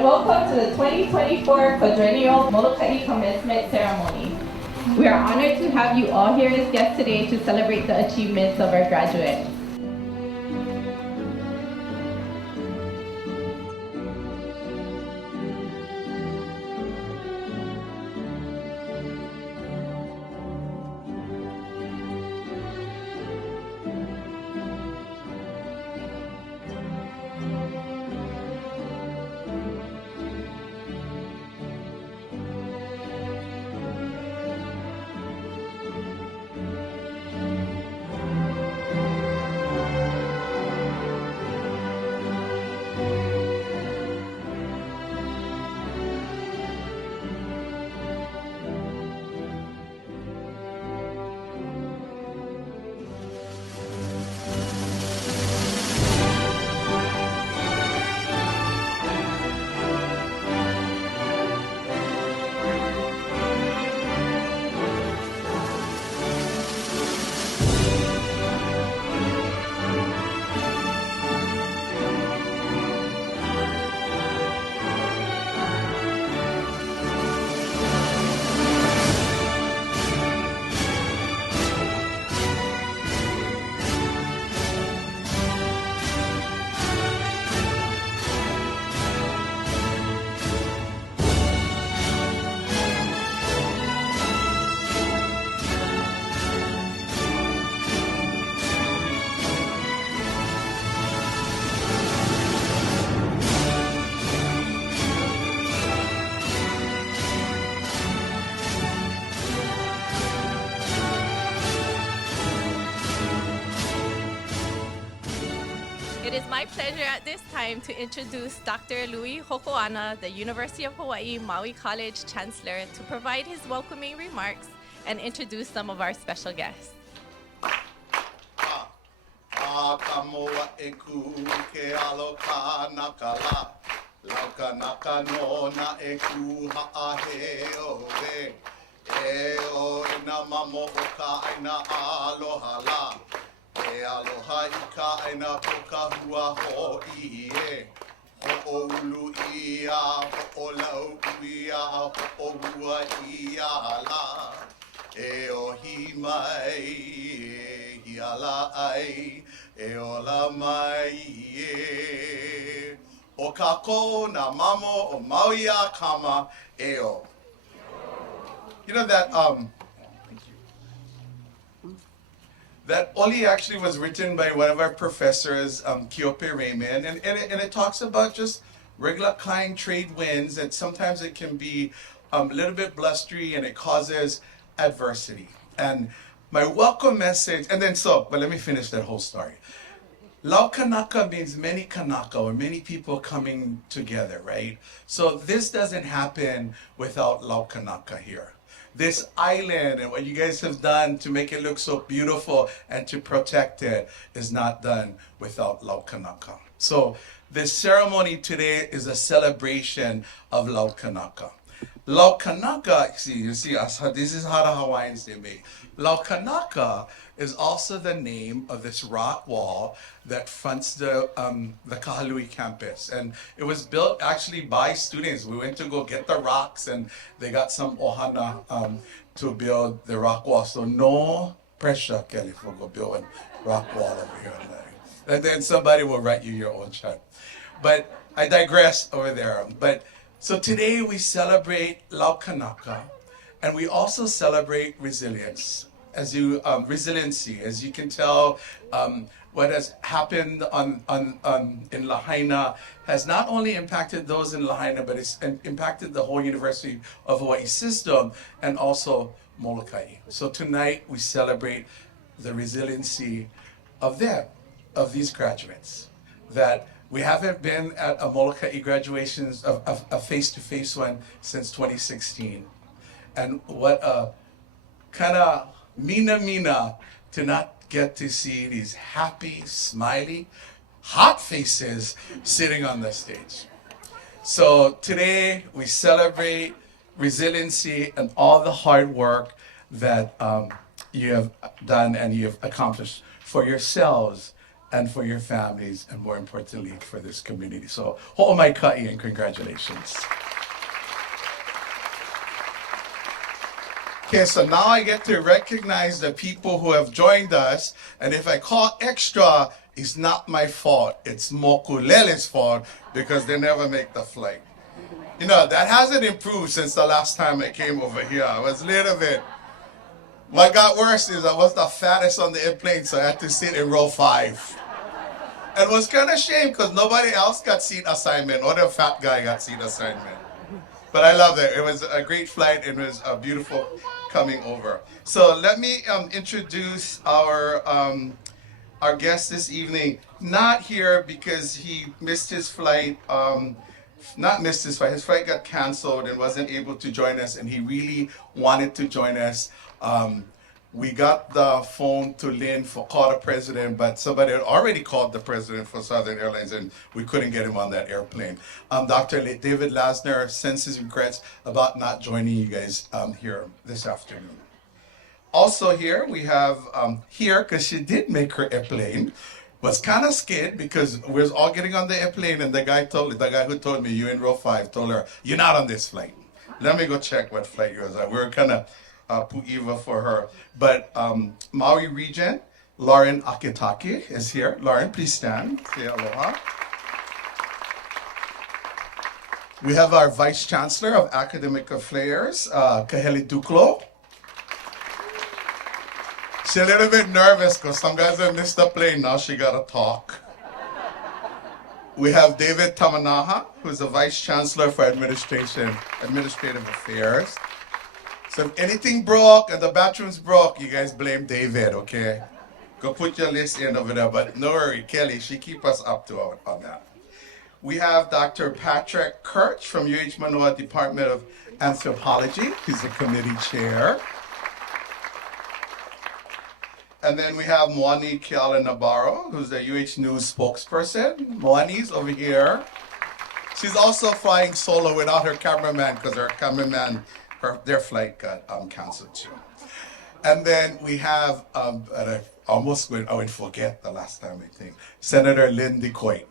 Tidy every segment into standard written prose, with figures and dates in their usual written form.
and welcome to the 2024 quadrennial Molokai Commencement Ceremony. We are honored to have you all here as guests today to celebrate the achievements of our graduates. It is my pleasure at this time to introduce Dr. Louis Hokoana, the University of Hawaii Maui College Chancellor, to provide his welcoming remarks and introduce some of our special guests. Kamoa e ku ke aloka nakala lauka naka no na e ku ha'ahe o e o ina mamo o ka aina aloha la e aloha I ka aina puka hua ho'i e ho ulu ia ho lau ia ho hua ia la e o hi mai hi ala ai e ola mai e o kako na mamo o Maui a kama e o. You know that that oli actually was written by one of our professors, Kiope Raymond, and it talks about just regular kind trade winds, and sometimes it can be a little bit blustery and it causes adversity. And my welcome message, but let me finish that whole story. Lau Kanaka means many Kanaka, or many people coming together, right? So this doesn't happen without Lau Kanaka here. This island and what you guys have done to make it look so beautiful and to protect it is not done without Lau Kanaka. So this ceremony today is a celebration of Lau Kanaka. Lau Kanaka, you see, this is how the Hawaiians they made. Lau Kanaka is also the name of this rock wall that fronts the Kahalui campus. And it was built actually by students. We went to go get the rocks and they got some ohana to build the rock wall. So no pressure, Kelly, for go build a rock wall over here. And then somebody will write you your own check. But I digress over there. So today we celebrate Lau Kanaka, and we also celebrate resilience. Resiliency, as you can tell, what has happened in Lahaina has not only impacted those in Lahaina, but it's impacted the whole University of Hawaii system and also Molokai. So tonight we celebrate the resiliency of these graduates, that we haven't been at a Molokai graduations, a face-to-face one, since 2016. And what a kind of mina to not get to see these happy, smiley, hot faces sitting on the stage. So today we celebrate resiliency and all the hard work that you have done and you have accomplished for yourselves and for your families, and more importantly, for this community. So, ho'omai ka'i and congratulations. Okay, so now I get to recognize the people who have joined us, and if I call extra, it's not my fault. It's Mokulele's fault because they never make the flight. You know, that hasn't improved since the last time I came over here. I was a little bit. What got worse is I was the fattest on the airplane, so I had to sit in row 5. And it was kind of shame because nobody else got seat assignment, or the fat guy got seat assignment. But I love it. It was a great flight. It was beautiful coming over. So let me introduce our guest this evening. Not here because he missed his flight. Not missed his flight. His flight got canceled and wasn't able to join us, and he really wanted to join us. We got the phone to Lynn for call the president, but somebody had already called the president for Southern Airlines, and we couldn't get him on that airplane. Dr. David Lasner sends his regrets about not joining you guys here this afternoon. Also here, we have because she did make her airplane, was kind of scared because we was all getting on the airplane, and the guy who told me, you in row 5, told her, you're not on this flight. Let me go check what flight you was on. We were kind of pu'iwa for her. But Maui Regent, Lauren Akitake is here. Lauren, please stand. Say aloha. We have our Vice Chancellor of Academic Affairs, Kaheli Duklo. She's a little bit nervous because some guys have missed the plane. Now she got to talk. We have David Tamanaha, who's the Vice Chancellor for Administrative Affairs. So if anything broke and the bathrooms broke, you guys blame David, okay? Go put your list in over there, but no worry, Kelly, she keep us up to on that. We have Dr. Patrick Kirch from UH Manoa Department of Anthropology. He's the committee chair. And then we have Moani Kiala Nabarro, who's the UH News spokesperson. Moani's over here. She's also flying solo without her cameraman because her cameraman, their flight got canceled too. And then we have, I would forget the last time I think, Senator Lynn DeCoit.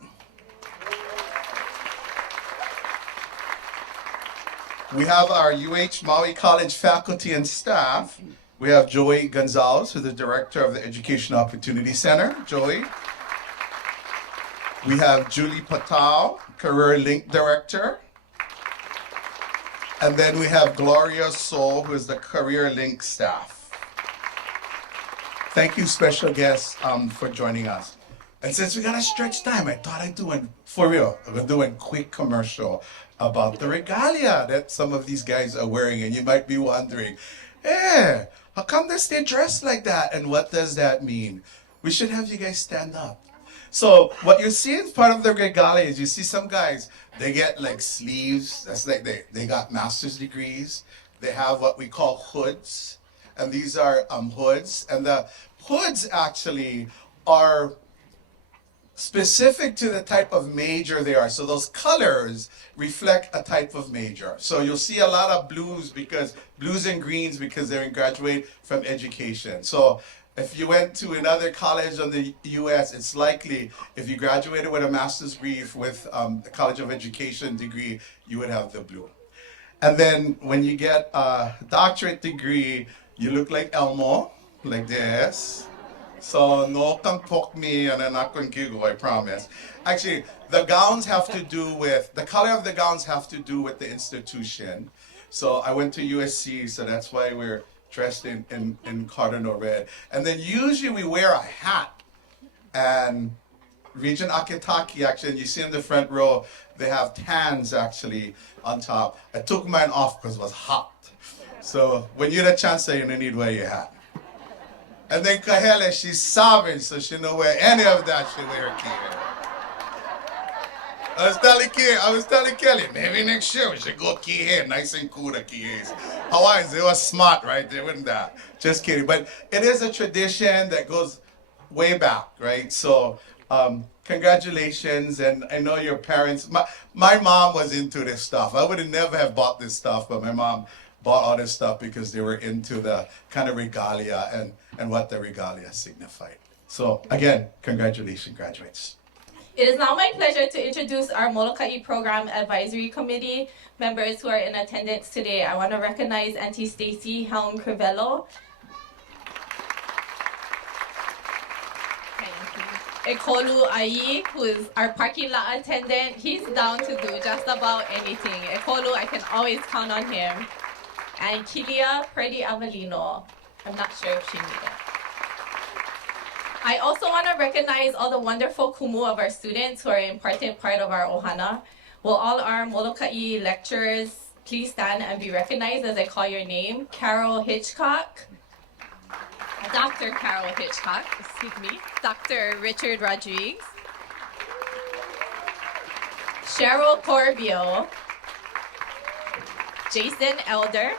We have our UH Maui College faculty and staff. We have Joey Gonzalez, who's the director of the Education Opportunity Center. Joey. We have Julie Patel, Career Link Director. And then we have Gloria So, who is the Career Link staff. Thank you, special guests, for joining us. And since we got a stretch time, I thought I'm doing quick commercial about the regalia that some of these guys are wearing. And you might be wondering, hey, how come they stay dressed like that? And what does that mean? We should have you guys stand up. So what you see as part of the regalia is you see some guys, they get like sleeves. That's like they got master's degrees. They have what we call hoods. And these are hoods. And the hoods actually are specific to the type of major they are. So those colors reflect a type of major. So you'll see a lot of blues and greens because they're in graduate from education. So if you went to another college in the US, it's likely if you graduated with a master's degree with the College of Education degree, you would have the blue. And then when you get a doctorate degree, you look like Elmo, like this. So no can poke me and I'm not going to giggle, I promise. Actually, the gowns have to do with, the color of the gowns have to do with the institution. So I went to USC, so that's why we're dressed in cardinal red. And then usually we wear a hat. And Regent Akitake, actually, and you see in the front row, they have tans actually on top. I took mine off because it was hot. So when you get a chance, you don't need to wear your hat. And then Kahele, she's sobbing, so she don't wear any of that. She wear here. I was telling Kelly, maybe next year we should go kihe, nice and cool the kihes. Hawaiians, they were smart, right? They wouldn't that. Just kidding. But it is a tradition that goes way back, right? So congratulations, and I know your parents. My mom was into this stuff. I would have never have bought this stuff, but my mom bought all this stuff because they were into the kind of regalia and what the regalia signified. So again, congratulations, graduates. It is now my pleasure to introduce our Molokai Program Advisory Committee members who are in attendance today. I want to recognize Auntie Stacy Helm Crivello, Ekolu Ai, who is our parking lot attendant. He's down to do just about anything. Ekolu, I can always count on him. And Kilia Predi Avelino. I'm not sure if she made it. I also want to recognize all the wonderful kumu of our students who are an important part of our ohana. Will all our Molokai lecturers please stand and be recognized as I call your name? Carol Hitchcock. Dr. Carol Hitchcock, excuse me. Dr. Richard Rodriguez. Cheryl Corbio. Jason Elder.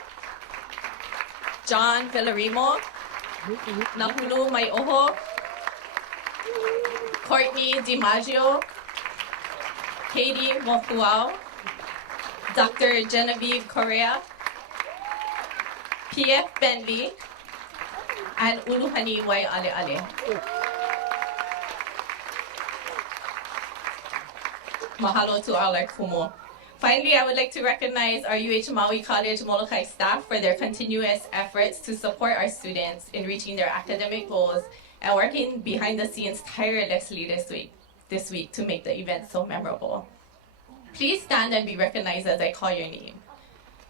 John Villarimo. Nahulu Maioho. Courtney DiMaggio. Katie Mohuao. Dr. Genevieve Correa. P.F. Bentley. And Uluhani Wai Ale Ale. Mahalo to all our kumu. Finally, I would like to recognize our UH Maui College Molokai staff for their continuous efforts to support our students in reaching their academic goals and working behind the scenes tirelessly this week to make the event so memorable. Please stand and be recognized as I call your name.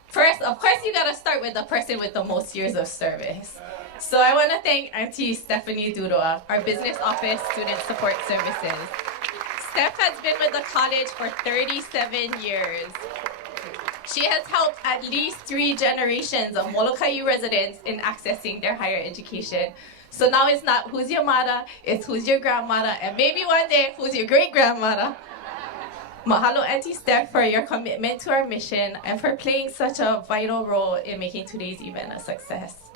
First, of course, you gotta start with the person with the most years of service. So I want to thank Auntie Stephanie Duroa, our Business Office Student Support Services. Steph has been with the college for 37 years. She has helped at least 3 generations of Molokai residents in accessing their higher education. So now it's not who's your mother, it's who's your grandmother, and maybe one day who's your great-grandmother. Mahalo, Auntie Steph, for your commitment to our mission and for playing such a vital role in making today's event a success.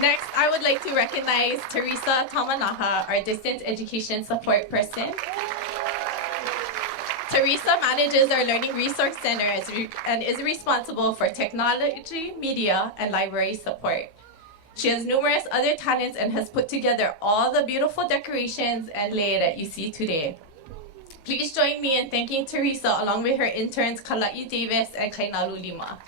Next, I would like to recognize Teresa Tamanaha, our Distance Education Support Person. Teresa manages our Learning Resource Center and is responsible for technology, media, and library support. She has numerous other talents and has put together all the beautiful decorations and lei that you see today. Please join me in thanking Teresa along with her interns Kalai Davis and Kainalu Lima.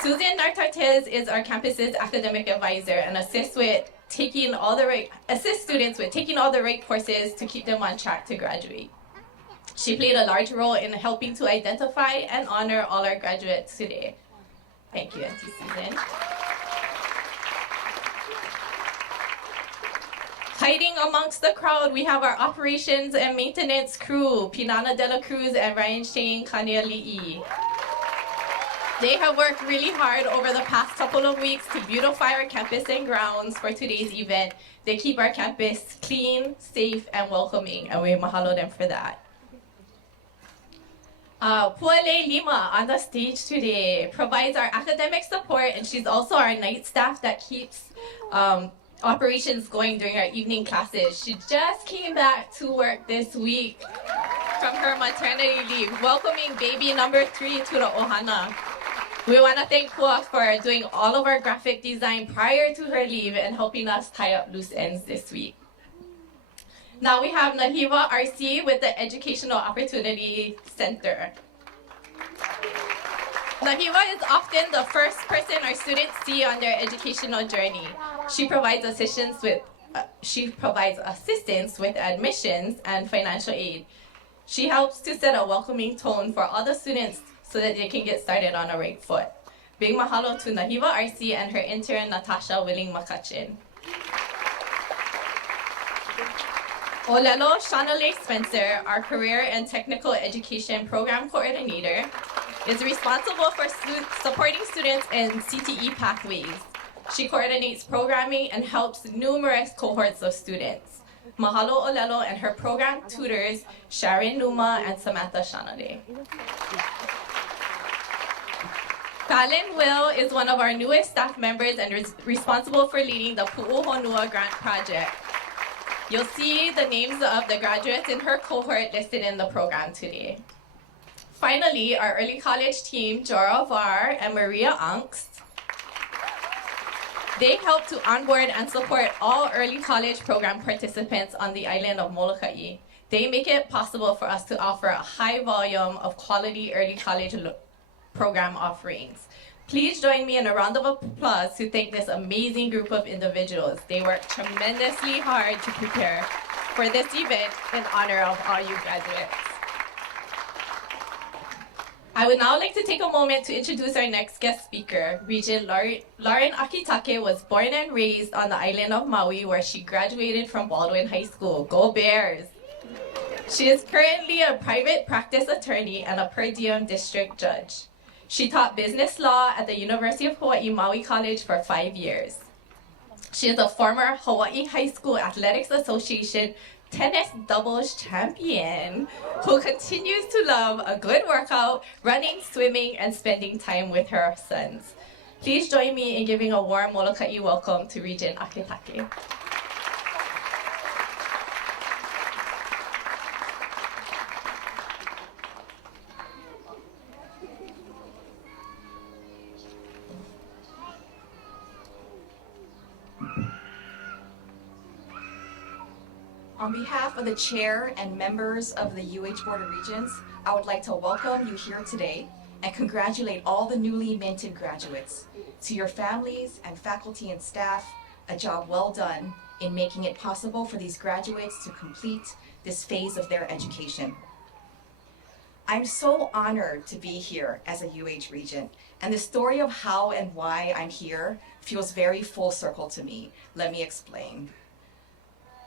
Susan Nartartez is our campus's academic advisor and assists students with taking all the right courses to keep them on track to graduate. She played a large role in helping to identify and honor all our graduates today. Thank you, Auntie Susan. Hiding amongst the crowd, we have our operations and maintenance crew, Pinana de la Cruz and Ryan Shane Kaniali'i. They have worked really hard over the past couple of weeks to beautify our campus and grounds for today's event. They keep our campus clean, safe, and welcoming, and we mahalo them for that. Puale Lima on the stage today provides our academic support, and she's also our night staff that keeps operations going during our evening classes. She just came back to work this week from her maternity leave, welcoming baby number 3 to the ohana. We want to thank Pua for doing all of our graphic design prior to her leave and helping us tie up loose ends this week. Now we have Nahiva RC with the Educational Opportunity Center. Nahiva is often the first person our students see on their educational journey. She provides assistance with admissions and financial aid. She helps to set a welcoming tone for all the students so that they can get started on a right foot. Big mahalo to Nahiva RC and her intern Natasha Willing Makachin. Olelo Shanale Spencer, our Career and Technical Education Program Coordinator, is responsible for supporting students in CTE pathways. She coordinates programming and helps numerous cohorts of students. Mahalo Olelo and her program tutors, Sharon Numa and Samantha Shanale. Fallon Will is one of our newest staff members and is responsible for leading the Pu'uhonua Grant Project. You'll see the names of the graduates in her cohort listed in the program today. Finally, our early college team, Jora Var and Maria Angst, they help to onboard and support all early college program participants on the island of Molokai. They make it possible for us to offer a high volume of quality early college program offerings. Please join me in a round of applause to thank this amazing group of individuals. They work tremendously hard to prepare for this event in honor of all you graduates. I would now like to take a moment to introduce our next guest speaker. Regent Lauren Akitake was born and raised on the island of Maui, where she graduated from Baldwin High School. Go Bears! She is currently a private practice attorney and a per diem district judge. She taught business law at the University of Hawaii Maui College for 5 years. She is a former Hawaii High School Athletics Association tennis doubles champion who continues to love a good workout, running, swimming, and spending time with her sons. Please join me in giving a warm Molokai welcome to Regent Akitake. On behalf of the chair and members of the UH Board of Regents, I would like to welcome you here today and congratulate all the newly minted graduates. To your families and faculty and staff, a job well done in making it possible for these graduates to complete this phase of their education. I'm so honored to be here as a UH Regent, and the story of how and why I'm here feels very full circle to me. Let me explain.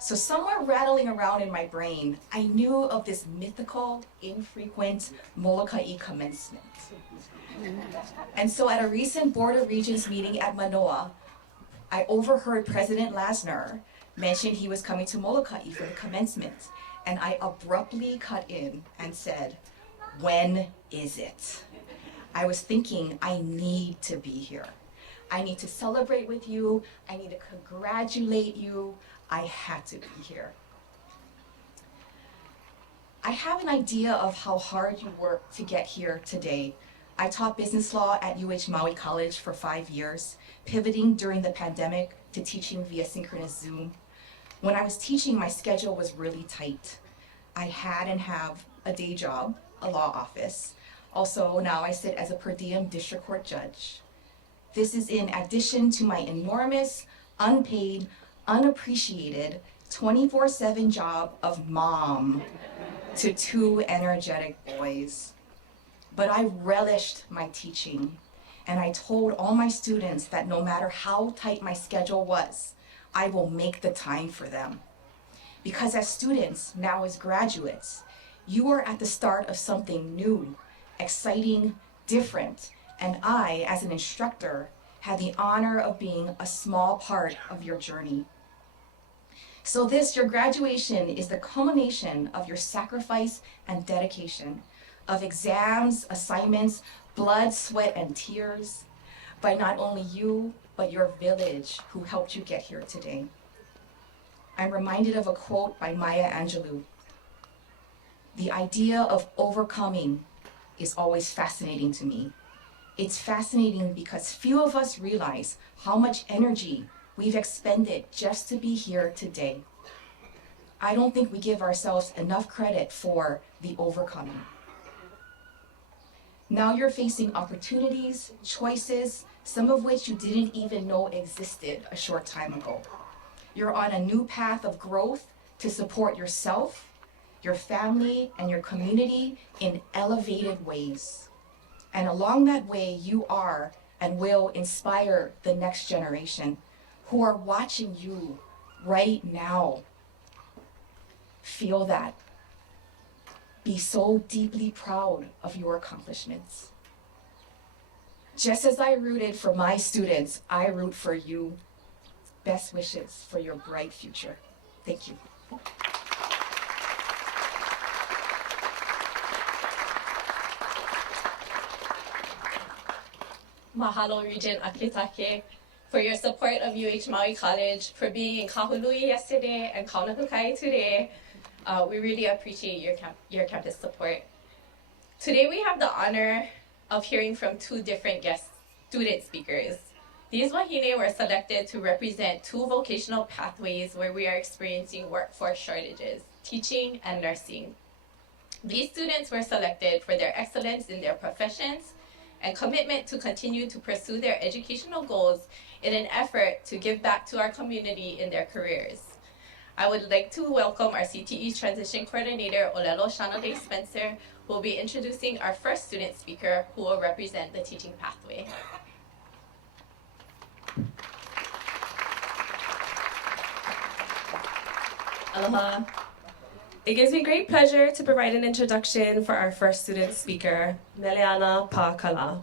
So somewhere rattling around in my brain, I knew of this mythical, infrequent Molokai commencement. And so at a recent Board of Regents meeting at Manoa, I overheard President Lasner mention he was coming to Molokai for the commencement. And I abruptly cut in and said, "When is it?" I was thinking, I need to be here. I need to celebrate with you. I need to congratulate you. I had to be here. I have an idea of how hard you worked to get here today. I taught business law at UH Maui College for 5 years, pivoting during the pandemic to teaching via synchronous Zoom. When I was teaching, my schedule was really tight. I had and have a day job, a law office. Also, now I sit as a per diem district court judge. This is in addition to my enormous, unpaid, unappreciated 24/7 job of mom to 2 energetic boys. But I relished my teaching, and I told all my students that no matter how tight my schedule was, I will make the time for them. Because as students, now as graduates, you are at the start of something new, exciting, different, and I, as an instructor, had the honor of being a small part of your journey. So this, your graduation, is the culmination of your sacrifice and dedication, of exams, assignments, blood, sweat, and tears, by not only you, but your village who helped you get here today. I'm reminded of a quote by Maya Angelou. The idea of overcoming is always fascinating to me. It's fascinating because few of us realize how much energy we've expended just to be here today. I don't think we give ourselves enough credit for the overcoming. Now you're facing opportunities, choices, some of which you didn't even know existed a short time ago. You're on a new path of growth to support yourself, your family, and your community in elevated ways. And along that way, you are and will inspire the next generation who are watching you right now. Feel that. Be so deeply proud of your accomplishments. Just as I rooted for my students, I root for you. Best wishes for your bright future. Thank you. Mahalo, Regent Akitake, for your support of UH Maui College, for being in Kahului yesterday and Kaunahukai today. We really appreciate your campus support. Today we have the honor of hearing from two different guest student speakers. These wahine were selected to represent two vocational pathways where we are experiencing workforce shortages, teaching and nursing. These students were selected for their excellence in their professions and commitment to continue to pursue their educational goals in an effort to give back to our community in their careers. I would like to welcome our CTE Transition Coordinator, Olelo Shanade Spencer, who will be introducing our first student speaker who will represent the teaching pathway. Aloha. It gives me great pleasure to provide an introduction for our first student speaker, Meleana Pa'akala.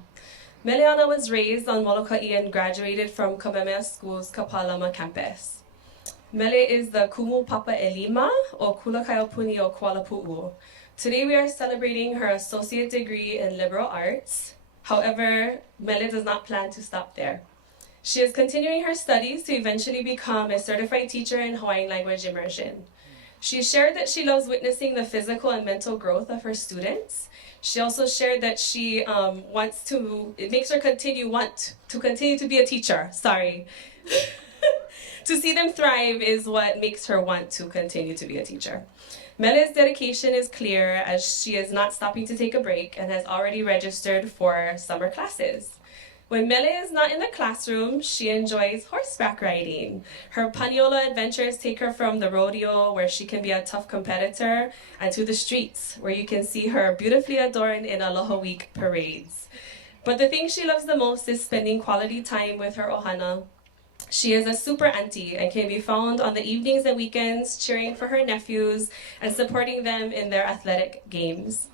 Meleana was raised on Molokai and graduated from Commencement School's Kapalama campus. Mele is the Kumu Papa Elima o Kulakaiopuni o Kuala Pu'u. Today we are celebrating her associate degree in liberal arts. However, Mele does not plan to stop there. She is continuing her studies to eventually become a certified teacher in Hawaiian language immersion. She shared that she loves witnessing the physical and mental growth of her students. She also shared that she it makes her want to continue to be a teacher, To see them thrive is what makes her want to continue to be a teacher. Mele's dedication is clear as she is not stopping to take a break and has already registered for summer classes. When Mele is not in the classroom, she enjoys horseback riding. Her Paniola adventures take her from the rodeo, where she can be a tough competitor, and to the streets, where you can see her beautifully adorned in Aloha Week parades. But the thing she loves the most is spending quality time with her ohana. She is a super auntie and can be found on the evenings and weekends cheering for her nephews and supporting them in their athletic games.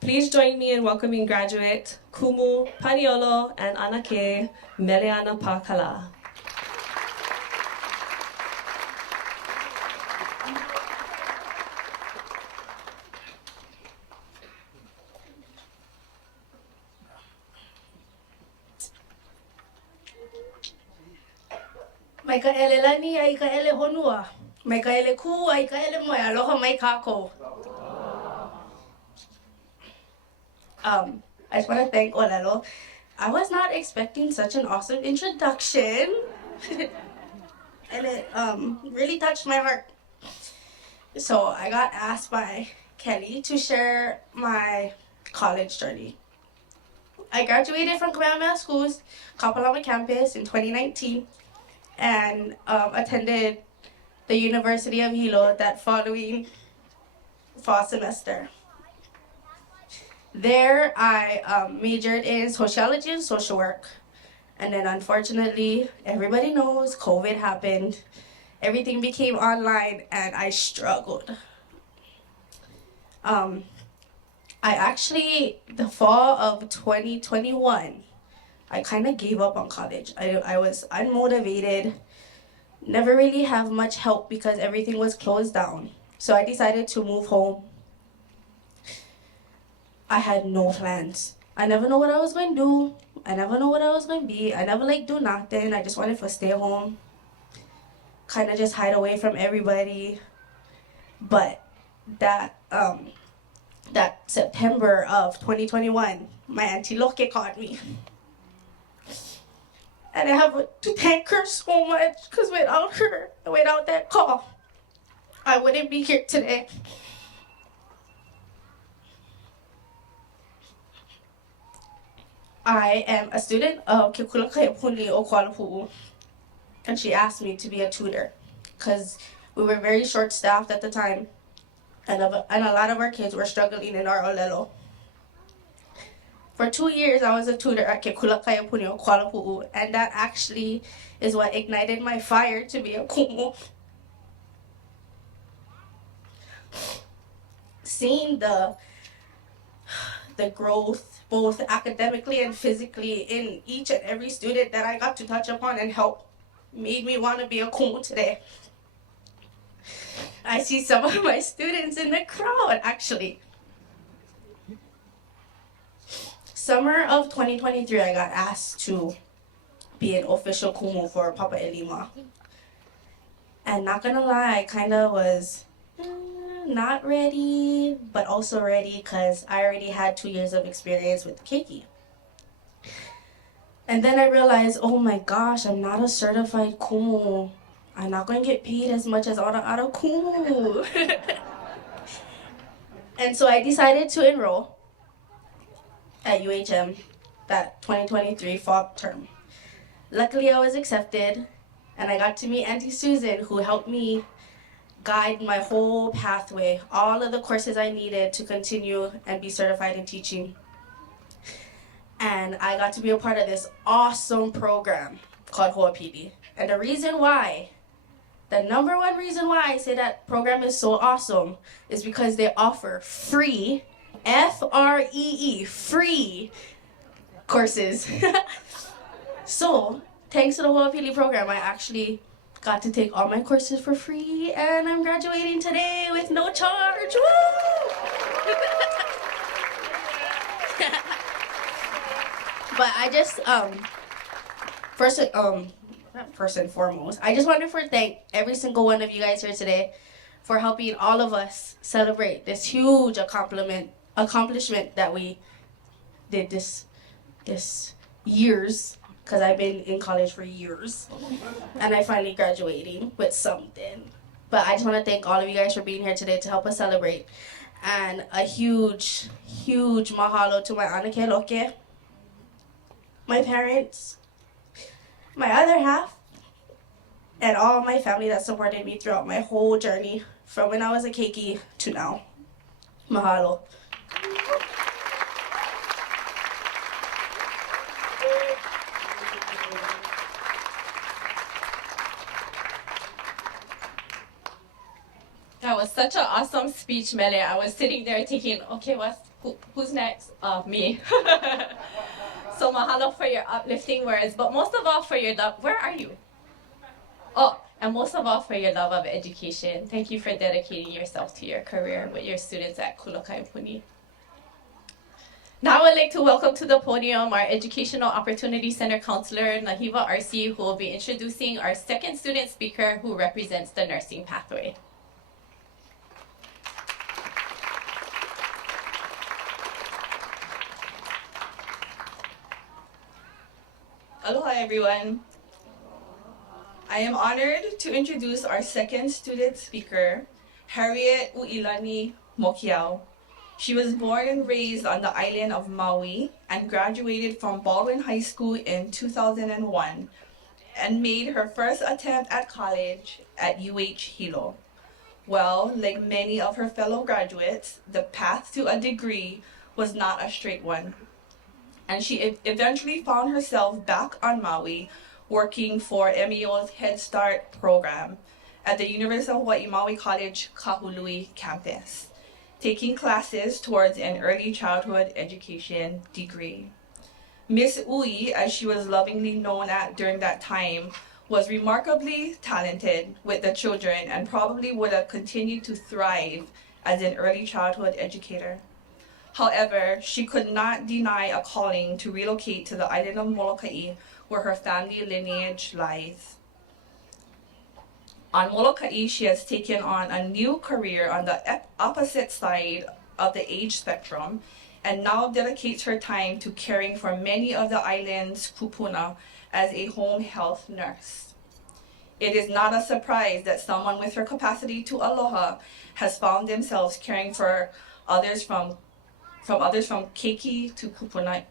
Please join me in welcoming graduate Kumu Paniolo and Anake Meleana Pa'akala. Mai ka ele lani ai ka ele honua. Mai ka ele ku ai ka ele moe. Aloha mai kako. I just want to thank Olelo. I was not expecting such an awesome introduction. And it really touched my heart. So I got asked by Kelly to share my college journey. I graduated from Kamehameha School's Kapalama campus in 2019 and attended the University of Hilo that following fall semester. There, I majored in sociology and social work. And then unfortunately, everybody knows COVID happened. Everything became online and I struggled. I actually, the fall of 2021, I kind of gave up on college. I was unmotivated, never really have much help because everything was closed down. So I decided to move home. I had no plans. I never know what I was going to do. I never know what I was going to be. I never do nothing. I just wanted to stay home. Kind of just hide away from everybody. But that September of 2021, my Auntie Loke called me. And I have to thank her so much because without her, without that call, I wouldn't be here today. I am a student of Kekulakaiapuni o Kuala Pu'u, and she asked me to be a tutor because we were very short-staffed at the time, and a lot of our kids were struggling in our olelo. For 2 years, I was a tutor at Kekulakaiapuni o Kuala Pu'u, and that actually is what ignited my fire to be a kumu. Seeing the growth, both academically and physically, in each and every student that I got to touch upon and help, made me want to be a kumu today. I see some of my students in the crowd, actually. Summer of 2023, I got asked to be an official kumu for Papa Elima. And not gonna lie, I kind of was not ready, but also ready because I already had 2 years of experience with keiki. And then I realized, oh my gosh, I'm not a certified kumu. I'm not going to get paid as much as ara kumu. And so I decided to enroll at UHM that 2023 fall term. Luckily, I was accepted, and I got to meet Auntie Susan, who helped me guide my whole pathway, all of the courses I needed to continue and be certified in teaching. And I got to be a part of this awesome program called Ho'opili. And the reason why, the number one reason why I say that program is so awesome is because they offer free, F-R-E-E, free courses. So, thanks to the Ho'opili program, I actually got to take all my courses for free, and I'm graduating today with no charge. Woo! But I just, first and foremost, I just wanted to thank every single one of you guys here today for helping all of us celebrate this huge accomplishment that we did this years, because I've been in college for years, and I finally graduating with something. But I just want to thank all of you guys for being here today to help us celebrate. And a huge, huge mahalo to my anake loke, my parents, my other half, and all of my family that supported me throughout my whole journey from when I was a keiki to now. Mahalo. That was such an awesome speech, Mele. I was sitting there thinking, okay, who's next? Me. So mahalo for your uplifting words, but most of all for your love. Where are you? Oh, and most of all for your love of education. Thank you for dedicating yourself to your career with your students at Molokai Puni. Now I'd like to welcome to the podium our Educational Opportunity Center counselor, Nahiva Arsi, who will be introducing our second student speaker who represents the nursing pathway. Aloha everyone. I am honored to introduce our second student speaker, Harriet Uilani Mokiao. She was born and raised on the island of Maui and graduated from Baldwin High School in 2001 and made her first attempt at college at UH Hilo. Well, like many of her fellow graduates, the path to a degree was not a straight one. And she eventually found herself back on Maui working for MEO's Head Start program at the University of Hawaii Maui College Kahului campus, taking classes towards an early childhood education degree. Miss Ui, as she was lovingly known at during that time, was remarkably talented with the children and probably would have continued to thrive as an early childhood educator. However, she could not deny a calling to relocate to the island of Molokai, where her family lineage lies. On Molokai, she has taken on a new career on the opposite side of the age spectrum and now dedicates her time to caring for many of the island's kupuna as a home health nurse. It is not a surprise that someone with her capacity to aloha has found themselves caring for others from keiki to kupunai.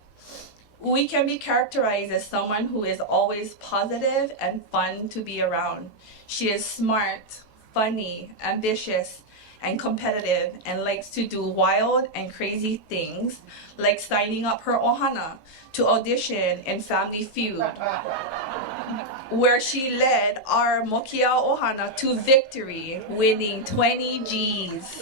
Ui can be characterized as someone who is always positive and fun to be around. She is smart, funny, ambitious, and competitive, and likes to do wild and crazy things, like signing up her ohana to audition in Family Feud, where she led our Mokiao ohana to victory, winning 20 G's.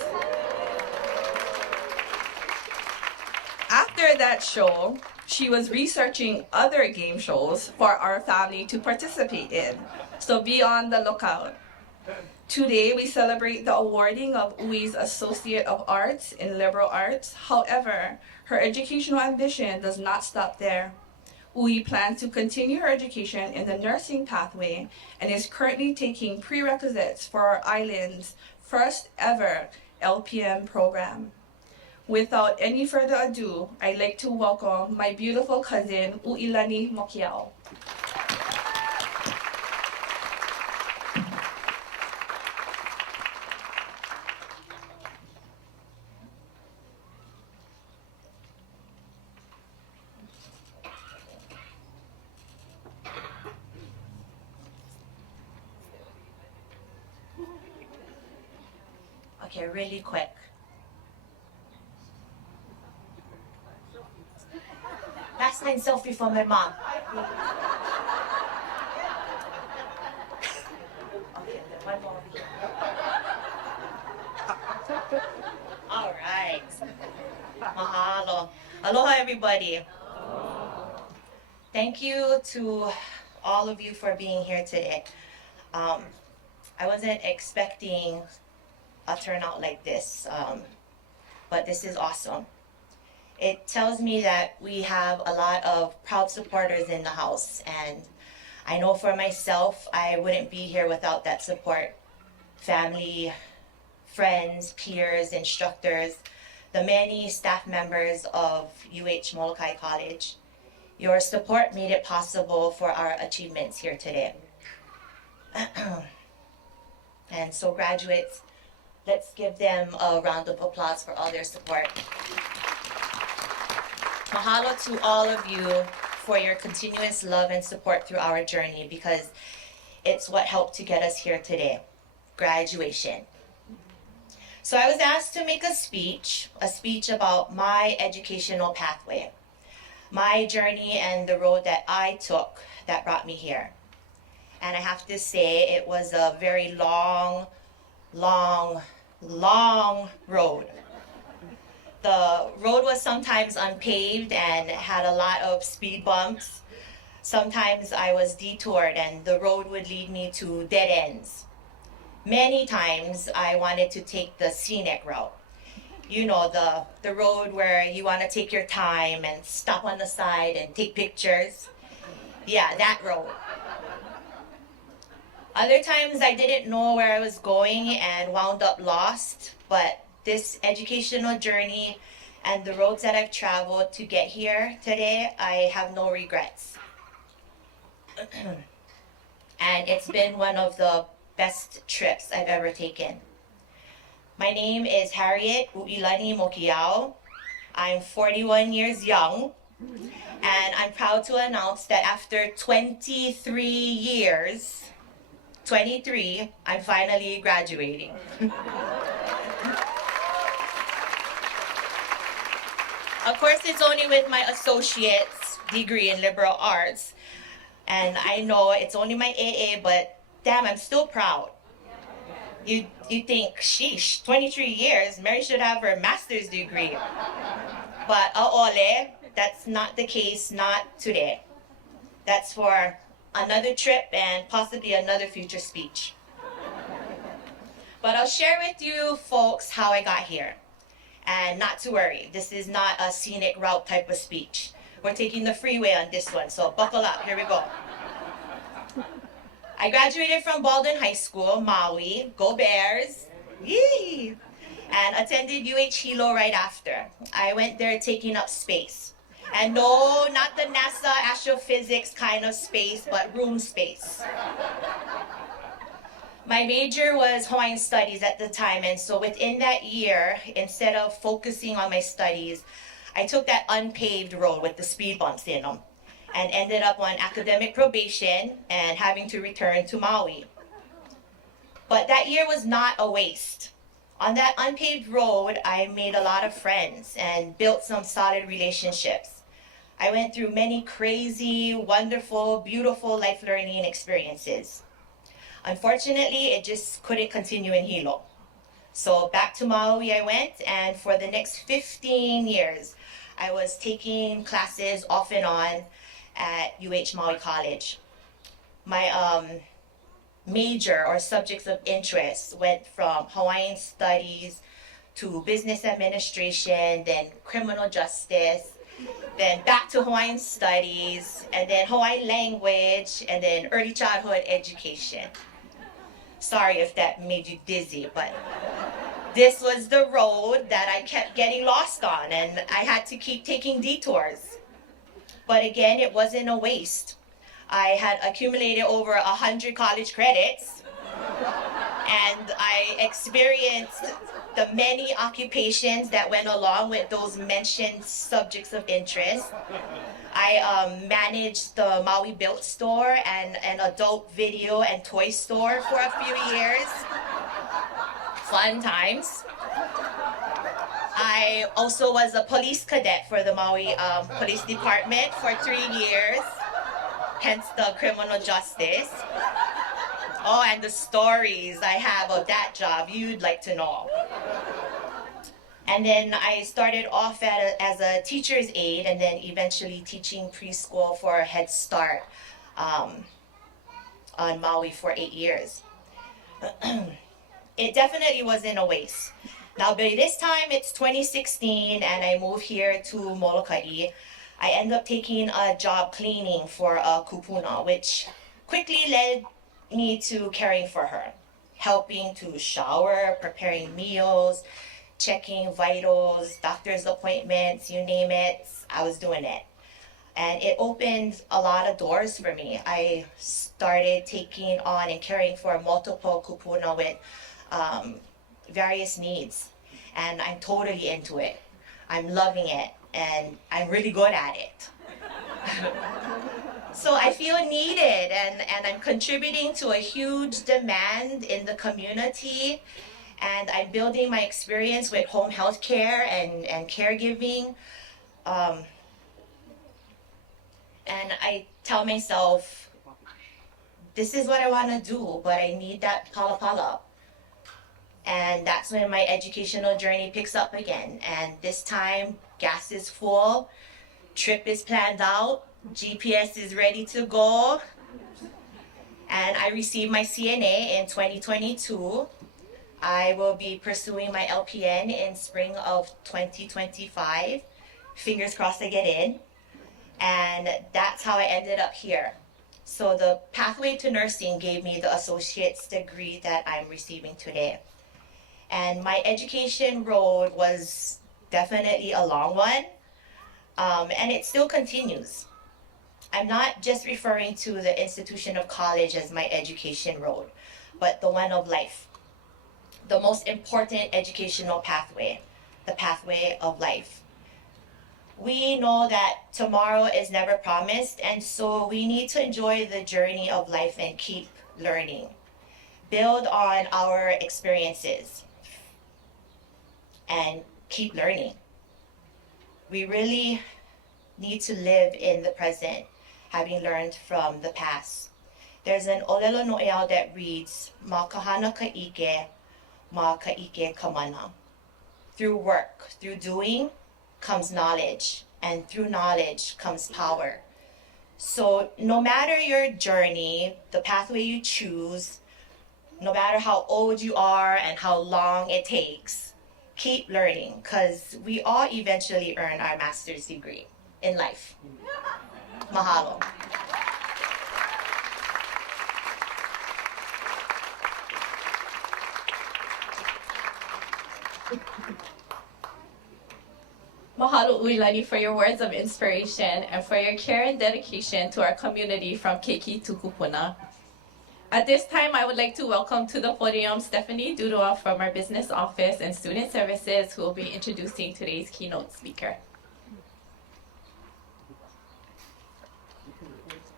After that show, she was researching other game shows for our family to participate in, so be on the lookout. Today, we celebrate the awarding of Ui's Associate of Arts in Liberal Arts. However, her educational ambition does not stop there. Ui plans to continue her education in the nursing pathway and is currently taking prerequisites for our island's first ever LPM program. Without any further ado, I'd like to welcome my beautiful cousin, Uilani Mokiao. Okay, really quick. Last night selfie for my mom. Okay, then one more over here. All right. Mahalo. Aloha, everybody. Thank you to all of you for being here today. I wasn't expecting a turnout like this, but this is awesome. It tells me that we have a lot of proud supporters in the house, and I know for myself, I wouldn't be here without that support. Family, friends, peers, instructors, the many staff members of Molokai College. Your support made it possible for our achievements here today. And so graduates, let's give them a round of applause for all their support. Mahalo to all of you for your continuous love and support through our journey, because it's what helped to get us here today, graduation. So I was asked to make a speech about my educational pathway, my journey and the road that I took that brought me here. And I have to say it was a very long road. The road was sometimes unpaved and had a lot of speed bumps. Sometimes I was detoured and the road would lead me to dead ends. Many times I wanted to take the scenic route. You know, the road where you want to take your time and stop on the side and take pictures. Yeah, that road. Other times I didn't know where I was going and wound up lost, but this educational journey and the roads that I've traveled to get here today, I have no regrets. And it's been one of the best trips I've ever taken. My name is Harriet Uilani Mokiao. I'm 41 years young, and I'm proud to announce that after 23 years, I'm finally graduating. Of course, it's only with my associate's degree in liberal arts. And I know it's only my AA, but damn, I'm still proud. You think, sheesh, 23 years, Mary should have her master's degree. But aole, that's not the case, not today. That's for another trip and possibly another future speech. But I'll share with you folks how I got here. And not to worry, this is not a scenic route type of speech. We're taking the freeway on this one, so buckle up, here we go. I graduated from Baldwin High School, Maui, go Bears, yee! And attended Hilo right after. I went there taking up space. And no, not the NASA astrophysics kind of space, but room space. My major was Hawaiian Studies at the time, and so within that year, instead of focusing on my studies, I took that unpaved road with the speed bumps in them and ended up on academic probation and having to return to Maui. But that year was not a waste. On that unpaved road, I made a lot of friends and built some solid relationships. I went through many crazy, wonderful, beautiful life learning experiences. Unfortunately, it just couldn't continue in Hilo. So back to Maui I went, and for the next 15 years, I was taking classes off and on at Maui College. My major or subjects of interest went from Hawaiian Studies to Business Administration, then Criminal Justice, then back to Hawaiian Studies, and then Hawaiian Language, and then Early Childhood Education. Sorry if that made you dizzy, but This was the road that I kept getting lost on, and I had to keep taking detours. But again, it wasn't a waste. I had accumulated over 100 college credits, and I experienced the many occupations that went along with those mentioned subjects of interest. I managed the Maui Built store and an adult video and toy store for a few years. Fun times. I also was a police cadet for the Maui Police Department for 3 years, hence the criminal justice. Oh, and the stories I have of that job, you'd like to know. And then I started off as a teacher's aide and then eventually teaching preschool for Head Start on Maui for 8 years. It definitely wasn't a waste. Now, by this time, it's 2016, and I moved here to Molokai. I ended up taking a job cleaning for a kupuna, which quickly led me to caring for her, helping to shower, preparing meals, checking vitals, doctor's appointments, you name it, I was doing it. And it opened a lot of doors for me. I started taking on and caring for multiple kupuna with various needs, and I'm totally into it. I'm loving it, and I'm really good at it. So I feel needed, and I'm contributing to a huge demand in the community, and I'm building my experience with home health care and caregiving. And I tell myself, this is what I want to do, but I need that pala. And that's when my educational journey picks up again. And this time, gas is full, trip is planned out, GPS is ready to go. And I received my CNA in 2022. I will be pursuing my LPN in spring of 2025. Fingers crossed I get in. And that's how I ended up here. So the pathway to nursing gave me the associate's degree that I'm receiving today. And my education road was definitely a long one, and it still continues. I'm not just referring to the institution of college as my education road, but the one of life. The most important educational pathway, the pathway of life. We know that tomorrow is never promised, and so we need to enjoy the journey of life and keep learning. Build on our experiences and keep learning. We really need to live in the present, having learned from the past. There's an olelo no'eau that reads, "Ma kahana ka'ike, ma ka'ike kamana." Through work, through doing, comes knowledge, and through knowledge comes power. So no matter your journey, the pathway you choose, no matter how old you are and how long it takes, keep learning, because we all eventually earn our master's degree in life. Mahalo. Mahalo Uilani for your words of inspiration and for your care and dedication to our community from Keiki to Kupuna. At this time, I would like to welcome to the podium Stephanie Dudoa from our business office and student services, who will be introducing today's keynote speaker.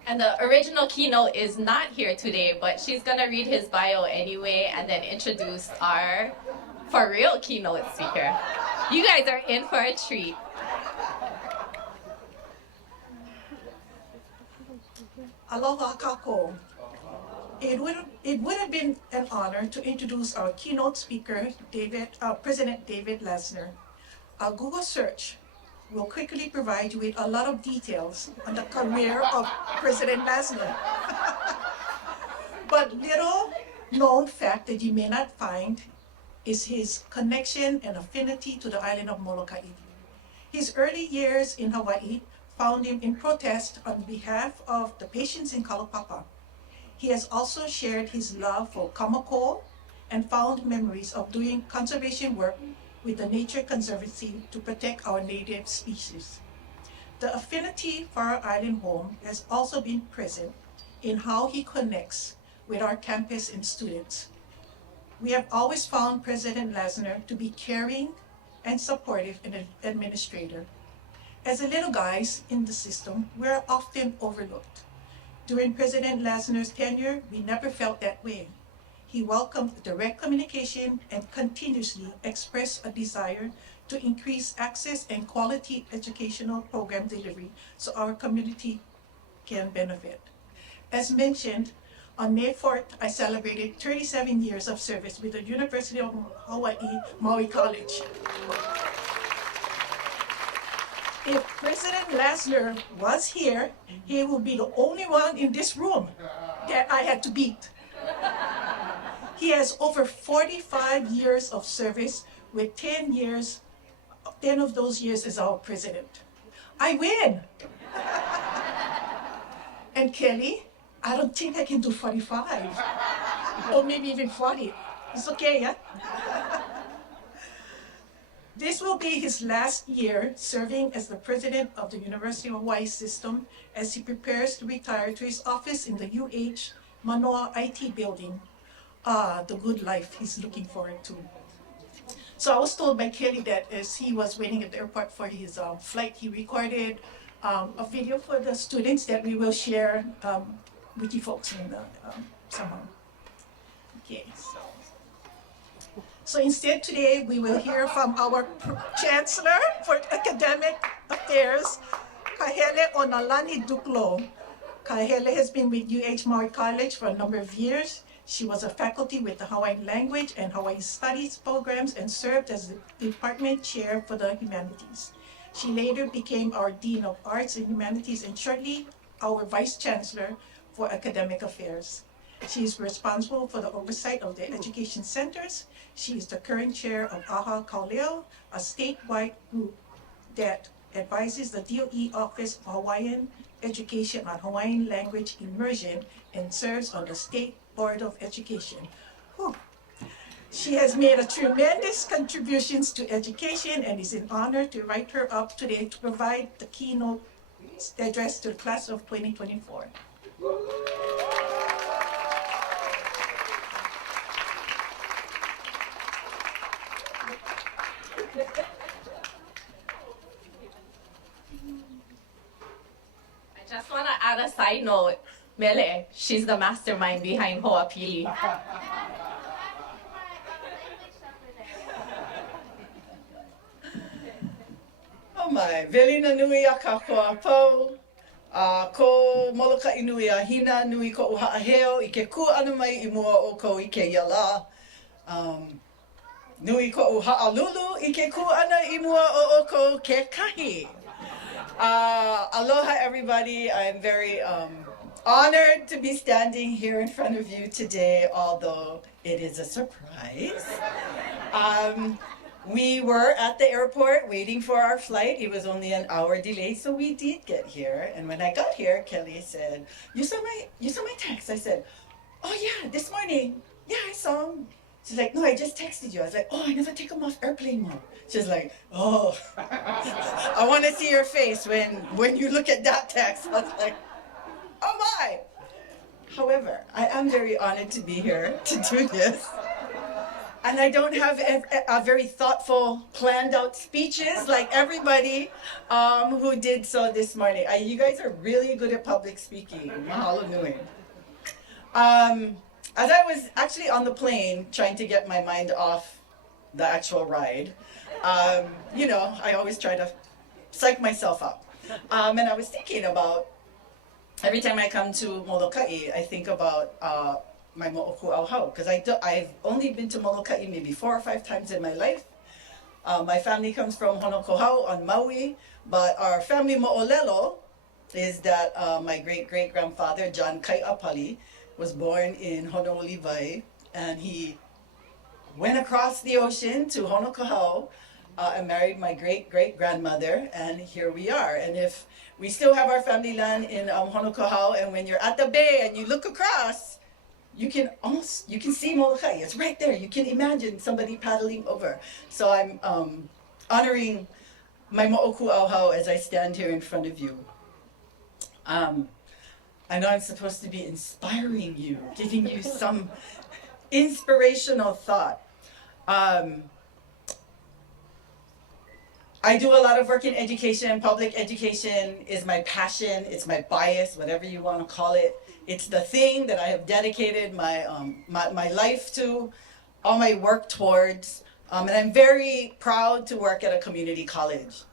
And the original keynote is not here today, but she's gonna read his bio anyway and then introduce our for real keynote speaker. You guys are in for a treat. Aloha kako. It would have been an honor to introduce our keynote speaker, President David Lesnar. A Google search will quickly provide you with a lot of details on the career of President Lesnar. But little known fact that you may not find is his connection and affinity to the island of Molokai. His early years in Hawaii found him in protest on behalf of the patients in Kalaupapa. He has also shared his love for Kamako and fond memories of doing conservation work with the Nature Conservancy to protect our native species. The affinity for our island home has also been present in how he connects with our campus and students. We have always found President Lasner to be caring and supportive an administrator. As the little guys in the system, we are often overlooked. During President Lasner's tenure, we never felt that way. He welcomed direct communication and continuously expressed a desire to increase access and quality educational program delivery so our community can benefit. As mentioned, on May 4th, I celebrated 37 years of service with the University of Hawaii, Maui College. If President Lasner was here, he would be the only one in this room that I had to beat. He has over 45 years of service with 10 of those years as our president. I win. And Kelly, I don't think I can do 45 or maybe even 40. It's okay, yeah? This will be his last year serving as the president of the University of Hawaii system as he prepares to retire to his office in the UH Manoa IT building. The good life he's looking forward to. So I was told by Kelly that as he was waiting at the airport for his flight, he recorded a video for the students that we will share with you folks in somehow. Okay, so instead today we will hear from our Chancellor for Academic Affairs, Kahele Onalani Duklo. Kahele has been with UH Maui College for a number of years. She was a faculty with the Hawaiian Language and Hawaii Studies programs and served as the department chair for the humanities. She later became our Dean of Arts and Humanities and shortly our Vice Chancellor for Academic Affairs. She is responsible for the oversight of the education centers. She is the current chair of AHA Kauleo, a statewide group that advises the DOE Office of Hawaiian Education on Hawaiian Language Immersion and serves on the State Board of Education. Whew. She has made a tremendous contributions to education and is an honor to invite her up today to provide the keynote address to the class of 2024. I just want to add a side note. Mele, she's the mastermind behind Ho'apili. Oh my, velina nui a ka koa pau, ko Molokai nui a hina nui ko uha aheo I ke ku anu mai I mua o ko I ke iala. Nui ko uha alulu I ke ku ana I mua o ko ke kahi. Aloha everybody, I'm very honored to be standing here in front of you today, although it is a surprise. We were at the airport waiting for our flight. It was only an hour delay, so we did get here. And when I got here, Kelly said, you saw my text? I said, oh yeah, this morning. Yeah, I saw him. She's like, no, I just texted you. I was like, oh, I never take them off airplane mode. She's like, oh, I want to see your face when you look at that text. I was like, oh my. However, I am very honored to be here to do this. And I don't have a very thoughtful, planned out speeches like everybody who did so this morning. You guys are really good at public speaking. Mahalo nui. As I was actually on the plane trying to get my mind off the actual ride, you know, I always try to psych myself up. And I was thinking about, every time I come to Molokai, I think about my mo'oku auhau, because I've only been to Molokai maybe 4 or 5 times in my life. My family comes from Honokohau on Maui, but our family mo'olelo is that my great-great-grandfather, John Kai'apali, was born in Honolulu, and he went across the ocean to Honokohau and married my great-great-grandmother, and here we are. And if we still have our family land in Honokohau, and when you're at the bay and you look across, you can see Molokai. It's right there. You can imagine somebody paddling over. So I'm honoring my mo'oku auhau as I stand here in front of you. I know I'm supposed to be inspiring you, giving you some inspirational thought. I do a lot of work in education. Public education is my passion. It's my bias, whatever you want to call it. It's the thing that I have dedicated my life to, all my work towards. And I'm very proud to work at a community college.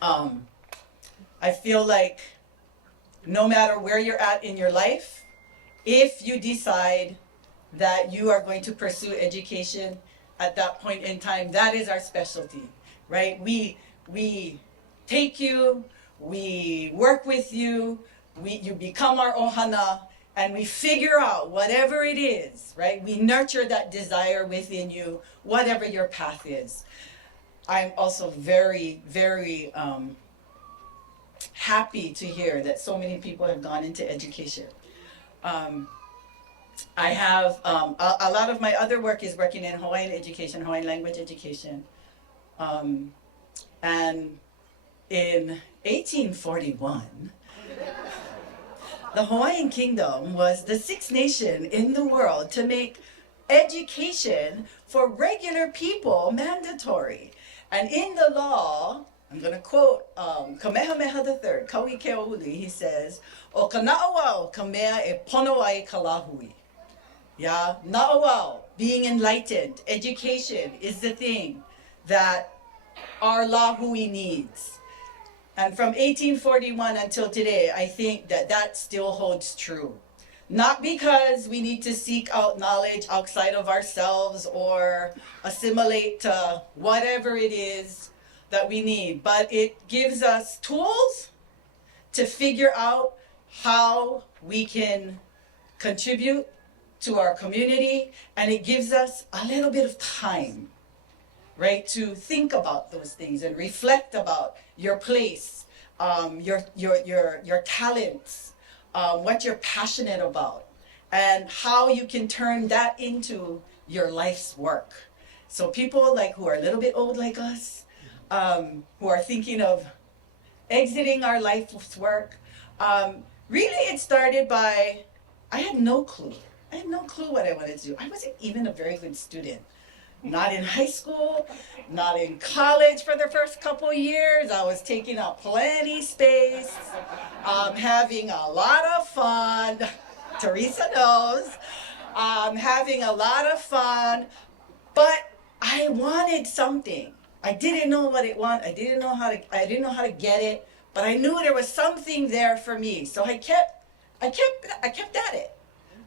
I feel like no matter where you're at in your life, if you decide that you are going to pursue education at that point in time, that is our specialty, right? We take you, we work with you, you become our ohana, and we figure out whatever it is, right? We nurture that desire within you, whatever your path is. I'm also very, very happy to hear that so many people have gone into education. I have a lot of my other work is working in Hawaiian education, Hawaiian language education. And in 1841, the Hawaiian Kingdom was the sixth nation in the world to make education for regular people mandatory. And in the law, I'm going to quote Kamehameha III, Kaui Keouli, he says, "O ka na'auao ka mea e pono ai ka lahui." Yeah, na'auao, being enlightened, education is the thing that our lahui needs. And from 1841 until today, I think that that still holds true. Not because we need to seek out knowledge outside of ourselves or assimilate to whatever it is that we need, but it gives us tools to figure out how we can contribute to our community, and it gives us a little bit of time, right, to think about those things and reflect about your place, your talents, what you're passionate about, and how you can turn that into your life's work. So people like who are a little bit old like us, who are thinking of exiting our life's work, really it started by, I had no clue. I had no clue what I wanted to do. I wasn't even a very good student. Not in high school, not in college for the first couple of years. I was taking up plenty space, having a lot of fun. Teresa knows. Having a lot of fun, but I wanted something. I didn't know what it was. I didn't know how to get it, but I knew there was something there for me. So I kept at it.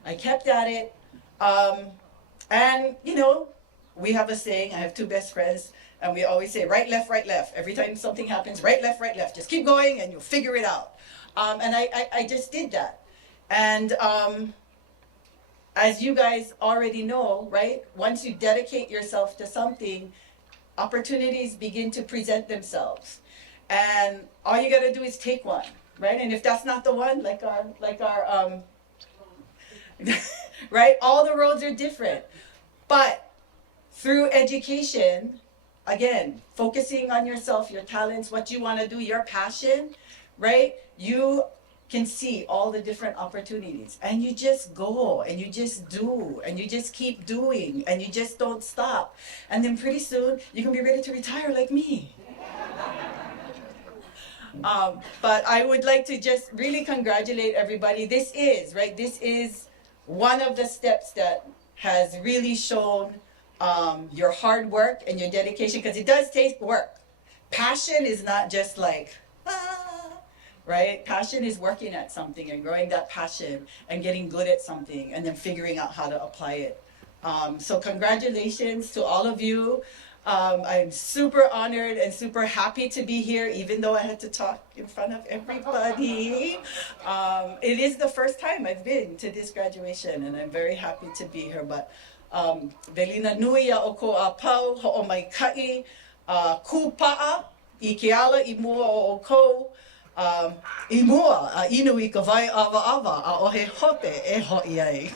I kept at it. And you know, we have a saying, I have two best friends, and we always say, right, left, right, left. Every time something happens, right, left, right, left. Just keep going and you'll figure it out. And I just did that. And as you guys already know, right, once you dedicate yourself to something, opportunities begin to present themselves. And all you gotta do is take one, right? And if that's not the one, like our right, all the roads are different. But through education, again, focusing on yourself, your talents, what you want to do, your passion, right? You can see all the different opportunities, and you just go and you just do and you just keep doing and you just don't stop. And then pretty soon you can be ready to retire like me. But I would like to just really congratulate everybody. This is one of the steps that has really shown your hard work and your dedication, because it does take work. Passion is not just like, right? Passion is working at something and growing that passion and getting good at something and then figuring out how to apply it. So congratulations to all of you. I'm super honored and super happy to be here, even though I had to talk in front of everybody. It is the first time I've been to this graduation, and I'm very happy to be here. But Velina nui a oko a pau ho'omaikai kupa'a I ke ala I mua o oko. I mua, a inu I ka vai awa awa, a o he hope e ho'i ai.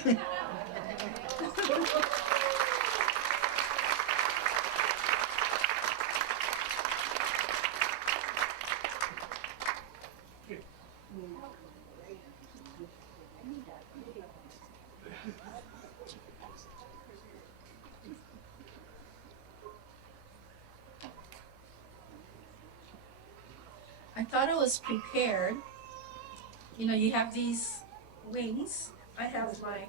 I thought I was prepared. You know, you have these wings. I have my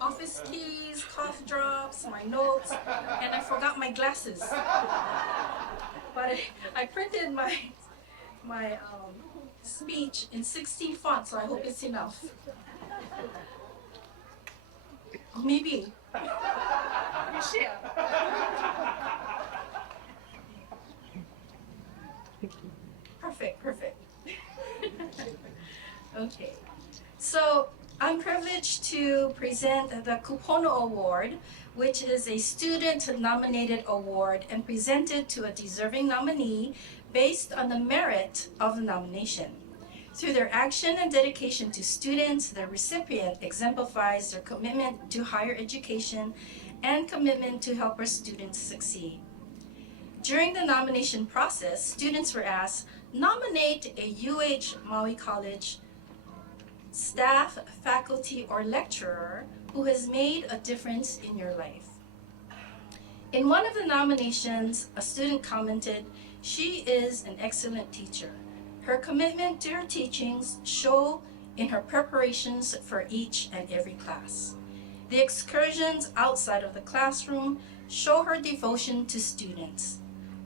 office keys, cough drops, my notes, and I forgot my glasses. But I printed my speech in 16 fonts, so I hope it's enough. Maybe. You share. Perfect. Okay. So I'm privileged to present the Kupono Award, which is a student-nominated award and presented to a deserving nominee based on the merit of the nomination. Through their action and dedication to students, the recipient exemplifies their commitment to higher education and commitment to help our students succeed. During the nomination process, students were asked, nominate a Maui College staff, faculty, or lecturer who has made a difference in your life. In one of the nominations, a student commented, she is an excellent teacher. Her commitment to her teachings show in her preparations for each and every class. The excursions outside of the classroom show her devotion to students.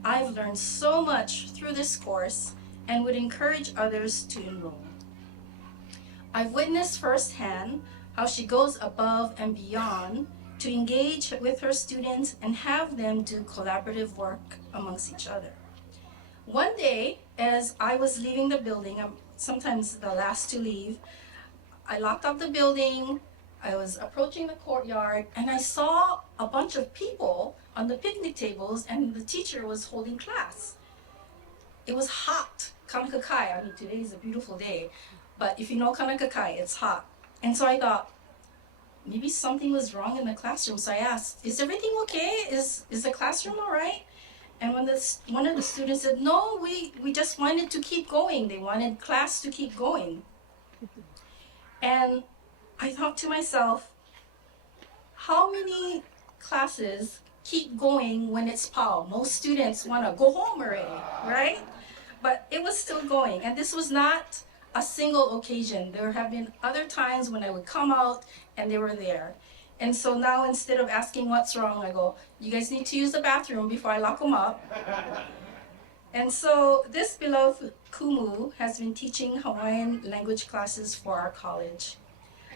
I've learned so much through this course and would encourage others to enroll. I've witnessed firsthand how she goes above and beyond to engage with her students and have them do collaborative work amongst each other. One day, as I was leaving the building, I'm sometimes the last to leave, I locked up the building, I was approaching the courtyard, and I saw a bunch of people on the picnic tables, and the teacher was holding class. It was hot, Kanakakai. I mean, today is a beautiful day, but if you know Kanakakai, it's hot. And so I thought, maybe something was wrong in the classroom. So I asked, is everything okay? Is the classroom all right? And when one of the students said, no, we just wanted to keep going. They wanted class to keep going. And I thought to myself, how many classes keep going when it's PAL? Most students want to go home already, right? But it was still going. And this was not a single occasion. There have been other times when I would come out and they were there. And so now instead of asking what's wrong, I go, you guys need to use the bathroom before I lock them up. And so this beloved Kumu has been teaching Hawaiian language classes for our college.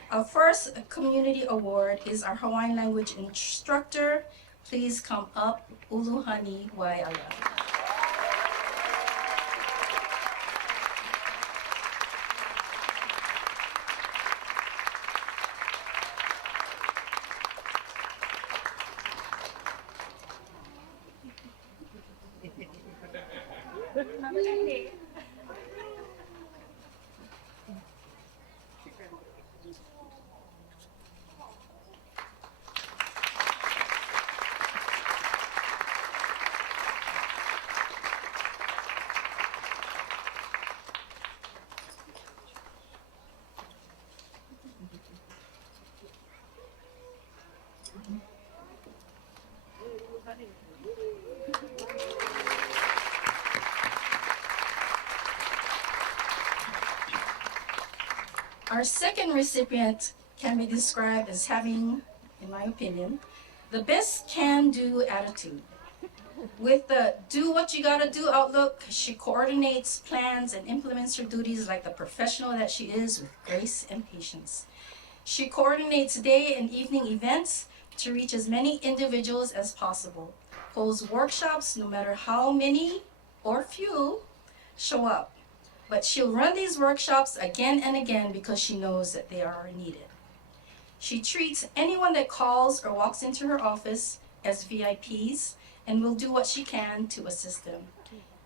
Our first community award is our Hawaiian language instructor. Please come up, Uluhani Waiala. Our second recipient can be described as having, in my opinion, the best can-do attitude. With the do what you gotta do outlook, she coordinates, plans, and implements her duties like the professional that she is with grace and patience. She coordinates day and evening events to reach as many individuals as possible, holds workshops no matter how many or few show up. But she'll run these workshops again and again because she knows that they are needed. She treats anyone that calls or walks into her office as VIPs and will do what she can to assist them.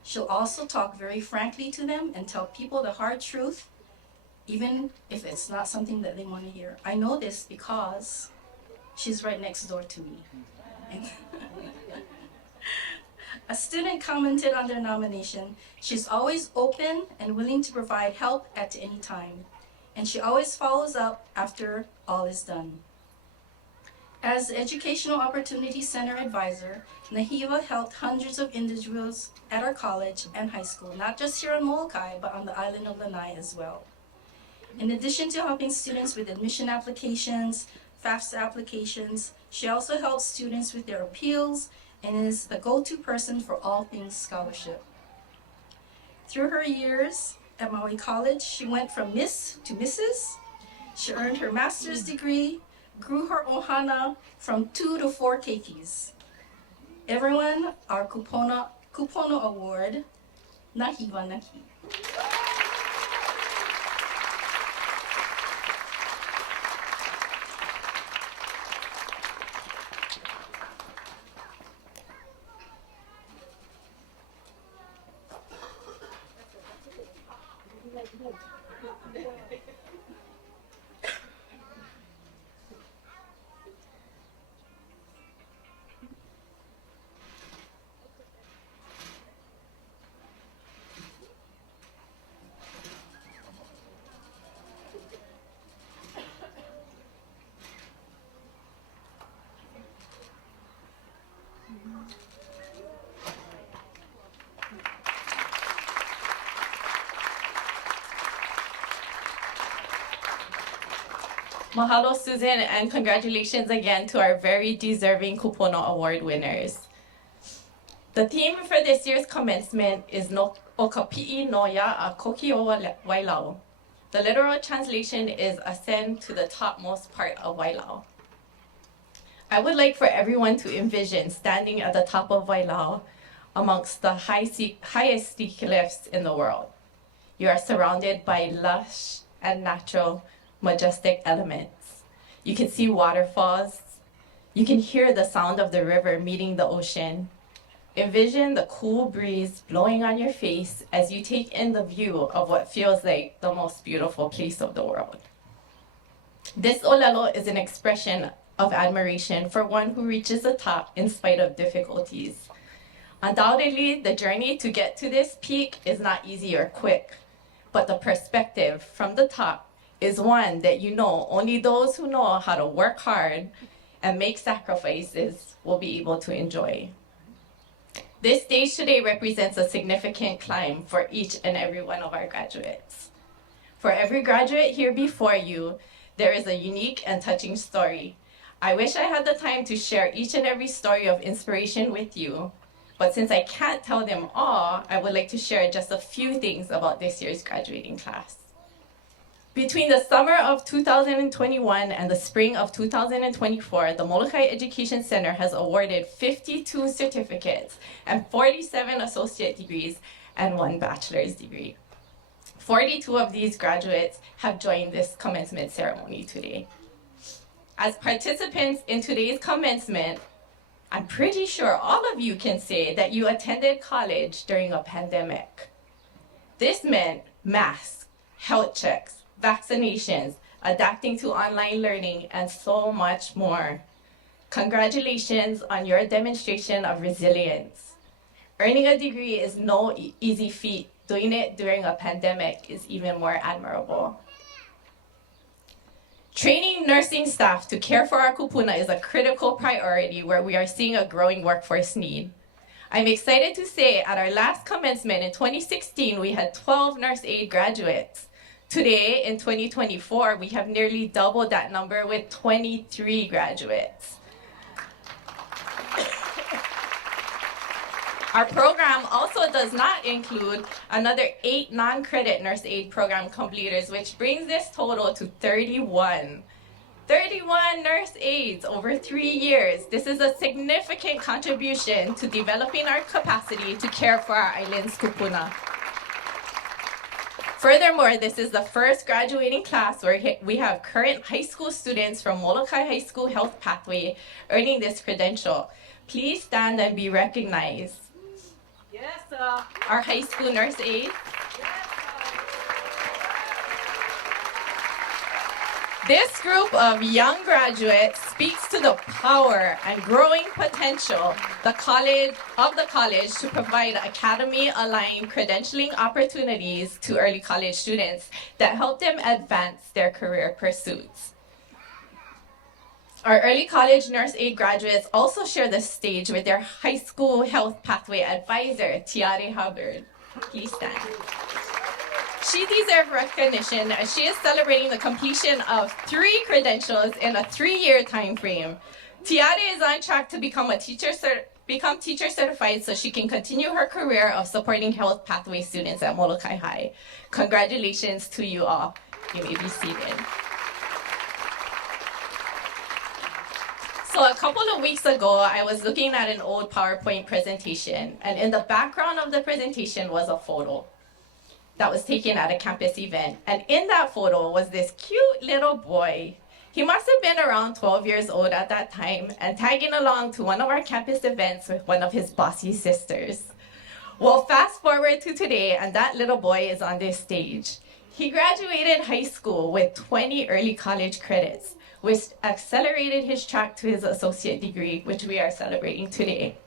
She'll also talk very frankly to them and tell people the hard truth, even if it's not something that they want to hear. I know this because she's right next door to me. A student commented on their nomination, "She's always open and willing to provide help at any time, and she always follows up after all is done." As the Educational Opportunity Center advisor, Nahiva helped hundreds of individuals at our college and high school, not just here on Molokai, but on the island of Lanai as well. In addition to helping students with admission applications, FAFSA applications, she also helps students with their appeals and is the go-to person for all things scholarship. Through her years at Maui College, she went from Miss to Mrs. She earned her master's degree, grew her ohana from 2 to 4 keikis. Everyone, our Kupono Award, Nahiva Nahi. Mahalo, Susan, and congratulations again to our very deserving Kupono Award winners. The theme for this year's commencement is no Okapi'i no ya a koki o Wailau. The literal translation is ascend to the topmost part of Wailau. I would like for everyone to envision standing at the top of Wailau amongst the highest cliffs in the world. You are surrounded by lush and natural majestic elements. You can see waterfalls. You can hear the sound of the river meeting the ocean. Envision the cool breeze blowing on your face as you take in the view of what feels like the most beautiful place of the world. This olelo is an expression of admiration for one who reaches the top in spite of difficulties. Undoubtedly, the journey to get to this peak is not easy or quick, but the perspective from the top is one that you know only those who know how to work hard and make sacrifices will be able to enjoy. This stage today represents a significant climb for each and every one of our graduates. For every graduate here before you, there is a unique and touching story. I wish I had the time to share each and every story of inspiration with you, but since I can't tell them all, I would like to share just a few things about this year's graduating class. Between the summer of 2021 and the spring of 2024, the Molokai Education Center has awarded 52 certificates and 47 associate degrees and 1 bachelor's degree. 42 of these graduates have joined this commencement ceremony today. As participants in today's commencement, I'm pretty sure all of you can say that you attended college during a pandemic. This meant masks, health checks, vaccinations, adapting to online learning, and so much more. Congratulations on your demonstration of resilience. Earning a degree is no easy feat. Doing it during a pandemic is even more admirable. Training nursing staff to care for our kupuna is a critical priority where we are seeing a growing workforce need. I'm excited to say at our last commencement in 2016, we had 12 nurse aide graduates. Today, in 2024, we have nearly doubled that number with 23 graduates. Our program also does not include another 8 non-credit nurse aid program completers, which brings this total to 31. 31 nurse aides over 3 years. This is a significant contribution to developing our capacity to care for our island's kupuna. Furthermore, this is the first graduating class where we have current high school students from Molokai High School Health Pathway earning this credential. Please stand and be recognized. Yeah. Yes, sir. Our high school nurse aide. This group of young graduates speaks to the power and growing potential the college to provide academy-aligned credentialing opportunities to early college students that help them advance their career pursuits. Our early college nurse aide graduates also share the stage with their high school health pathway advisor, Tiare Hubbard. Please stand. She deserves recognition as she is celebrating the completion of 3 credentials in a 3-year time frame. Tiare is on track to become teacher certified so she can continue her career of supporting health pathway students at Molokai High. Congratulations to you all. You may be seated. So a couple of weeks ago, I was looking at an old PowerPoint presentation, and in the background of the presentation was a photo that was taken at a campus event. And in that photo was this cute little boy. He must have been around 12 years old at that time and tagging along to one of our campus events with one of his bossy sisters. Well, fast forward to today, and that little boy is on this stage. He graduated high school with 20 early college credits, which accelerated his track to his associate degree, which we are celebrating today.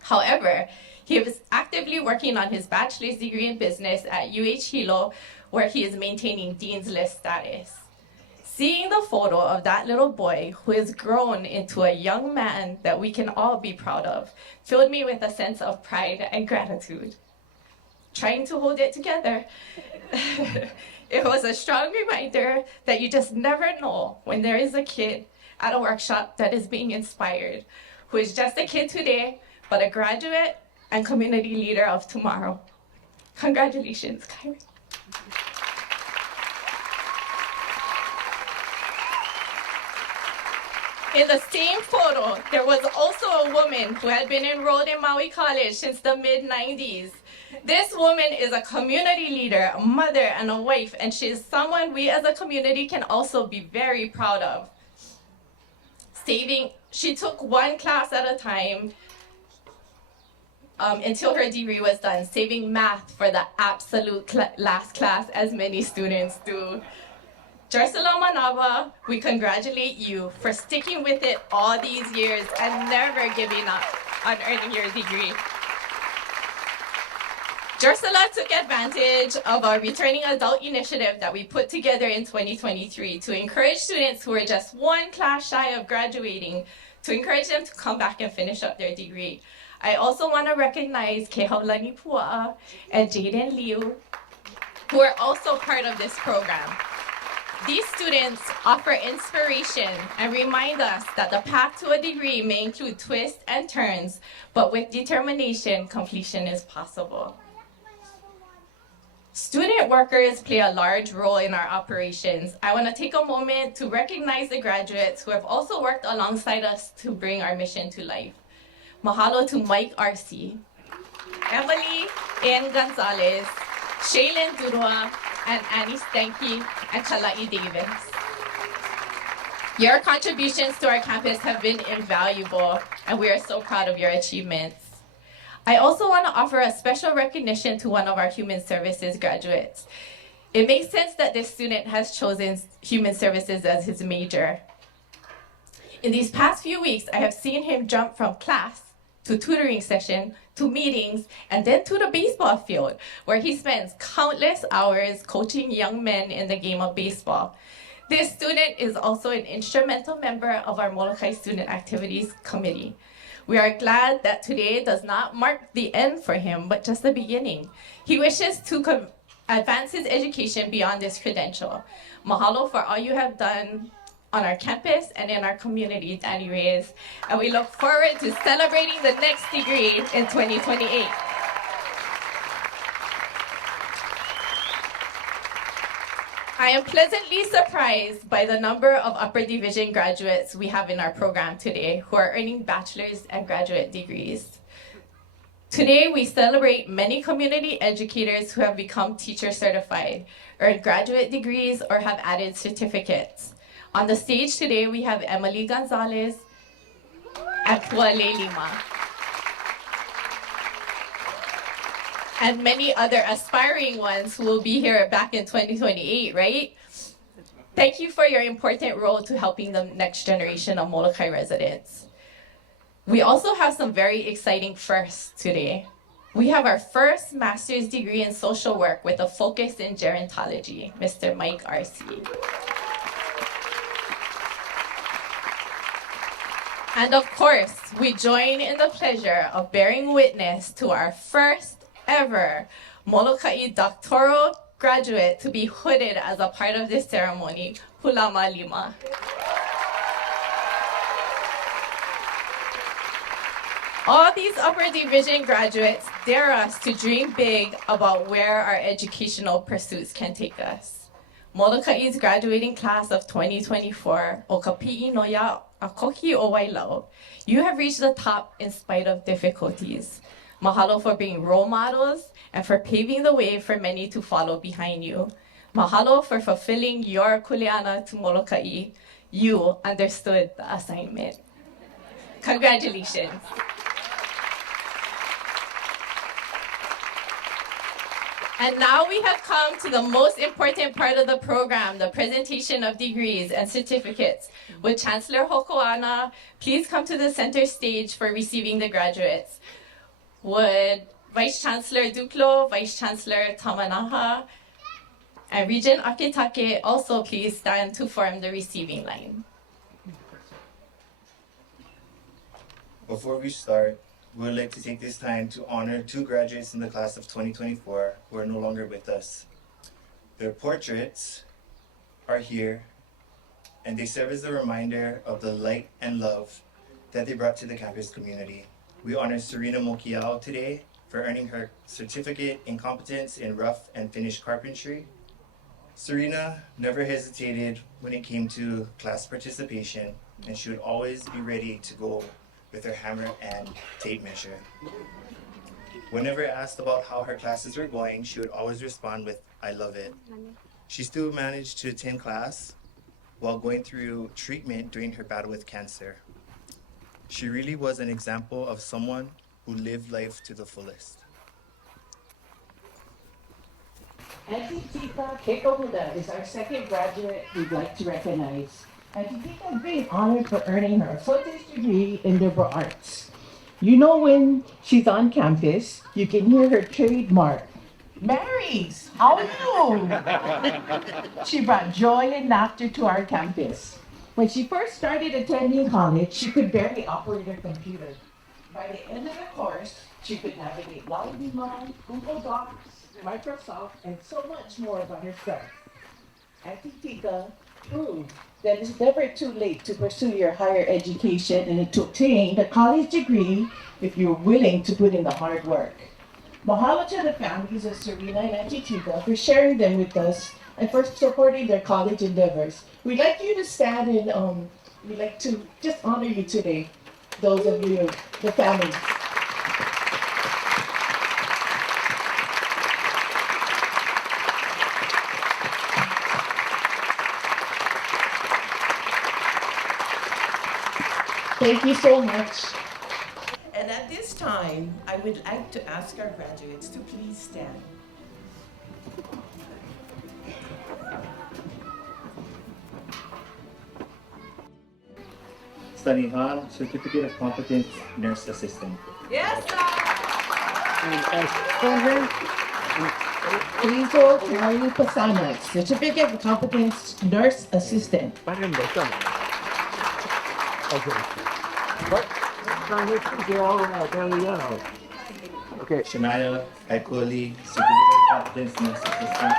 However, he was actively working on his bachelor's degree in business at UH Hilo, where he is maintaining Dean's List status. Seeing the photo of that little boy who has grown into a young man that we can all be proud of filled me with a sense of pride and gratitude. Trying to hold it together, it was a strong reminder that you just never know when there is a kid at a workshop that is being inspired, who is just a kid today, but a graduate and community leader of tomorrow. Congratulations, Kyrie. In the same photo, there was also a woman who had been enrolled in Maui College since the mid-90s. This woman is a community leader, a mother, and a wife, and she is someone we as a community can also be very proud of. She took one class at a time until her degree was done, saving math for the absolute last class, as many students do. Jarsala Manava, we congratulate you for sticking with it all these years and never giving up on earning your degree. Jarsala took advantage of our Returning Adult initiative that we put together in 2023 to encourage students who are just one class shy of graduating, to encourage them to come back and finish up their degree. I also want to recognize Kehaulani Pua'a and Jaden Liu, who are also part of this program. These students offer inspiration and remind us that the path to a degree may include twists and turns, but with determination, completion is possible. Student workers play a large role in our operations. I want to take a moment to recognize the graduates who have also worked alongside us to bring our mission to life. Mahalo to Mike R.C., Emily Ann Gonzalez, Shaylin Durua, and Annie Stanky, and Kalai Davis. Your contributions to our campus have been invaluable, and we are so proud of your achievements. I also want to offer a special recognition to one of our Human Services graduates. It makes sense that this student has chosen Human Services as his major. In these past few weeks, I have seen him jump from class to tutoring session, to meetings, and then to the baseball field, where he spends countless hours coaching young men in the game of baseball. This student is also an instrumental member of our Molokai Student Activities Committee. We are glad that today does not mark the end for him, but just the beginning. He wishes to advance his education beyond this credential. Mahalo for all you have done on our campus and in our community, Danny Reyes. And we look forward to celebrating the next degree in 2028. I am pleasantly surprised by the number of upper division graduates we have in our program today who are earning bachelor's and graduate degrees. Today, we celebrate many community educators who have become teacher certified, earned graduate degrees, or have added certificates. On the stage today, we have Emily Gonzalez and Tuale Lima. and many other aspiring ones who will be here back in 2028, right? Thank you for your important role to helping the next generation of Molokai residents. We also have some very exciting firsts today. We have our first master's degree in social work with a focus in gerontology, Mr. Mike R.C. And of course, we join in the pleasure of bearing witness to our first ever Molokai doctoral graduate to be hooded as a part of this ceremony, Hulama Lima. All these upper division graduates dare us to dream big about where our educational pursuits can take us. Molokai's graduating class of 2024, Okapi'i no ya Akoki o Wailau, you have reached the top in spite of difficulties. Mahalo for being role models and for paving the way for many to follow behind you. Mahalo for fulfilling your kuleana to Molokai. You understood the assignment. Congratulations. And now we have come to the most important part of the program, the presentation of degrees and certificates. Would Chancellor Hokoana please come to the center stage for receiving the graduates? Would Vice Chancellor Duclo, Vice Chancellor Tamanaha, and Regent Akitake also please stand to form the receiving line? Before we start, we would like to take this time to honor two graduates in the class of 2024 who are no longer with us. Their portraits are here, and they serve as a reminder of the light and love that they brought to the campus community. We honor Serena Mokiao today for earning her certificate in competence in rough and finished carpentry. Serena never hesitated when it came to class participation, and she would always be ready to go with her hammer and tape measure. Whenever asked about how her classes were going, she would always respond with, "I love it." She still managed to attend class while going through treatment during her battle with cancer. She really was an example of someone who lived life to the fullest. Auntie Tita Kekohuda is our second graduate we'd like to recognize. Auntie Tita is being honored for earning her associate's degree in liberal arts. You know, when she's on campus, you can hear her trademark, "Marys, how are you?" She brought joy and laughter to our campus. When she first started attending college, she could barely operate her computer. By the end of the course, she could navigate Laulima, Google Docs, Microsoft, and so much more about herself. Auntie Tika proved that it's never too late to pursue your higher education and to obtain a college degree if you're willing to put in the hard work. Mahalo to the families of Serena and Auntie Tika for sharing them with us and for supporting their college endeavors. We'd like you to stand and we'd like to just honor you today, those of you, the families. Thank you so much. And at this time, I would like to ask our graduates to please stand. Sunny Han, Certificate of Competence, Nurse Assistant. Yes, sir! Hazel Mary Pasana, Certificate of Competence, Nurse Assistant. Okay. What? There we go. Okay. Shania Aikoli, Certificate of Competence, Nurse Assistant.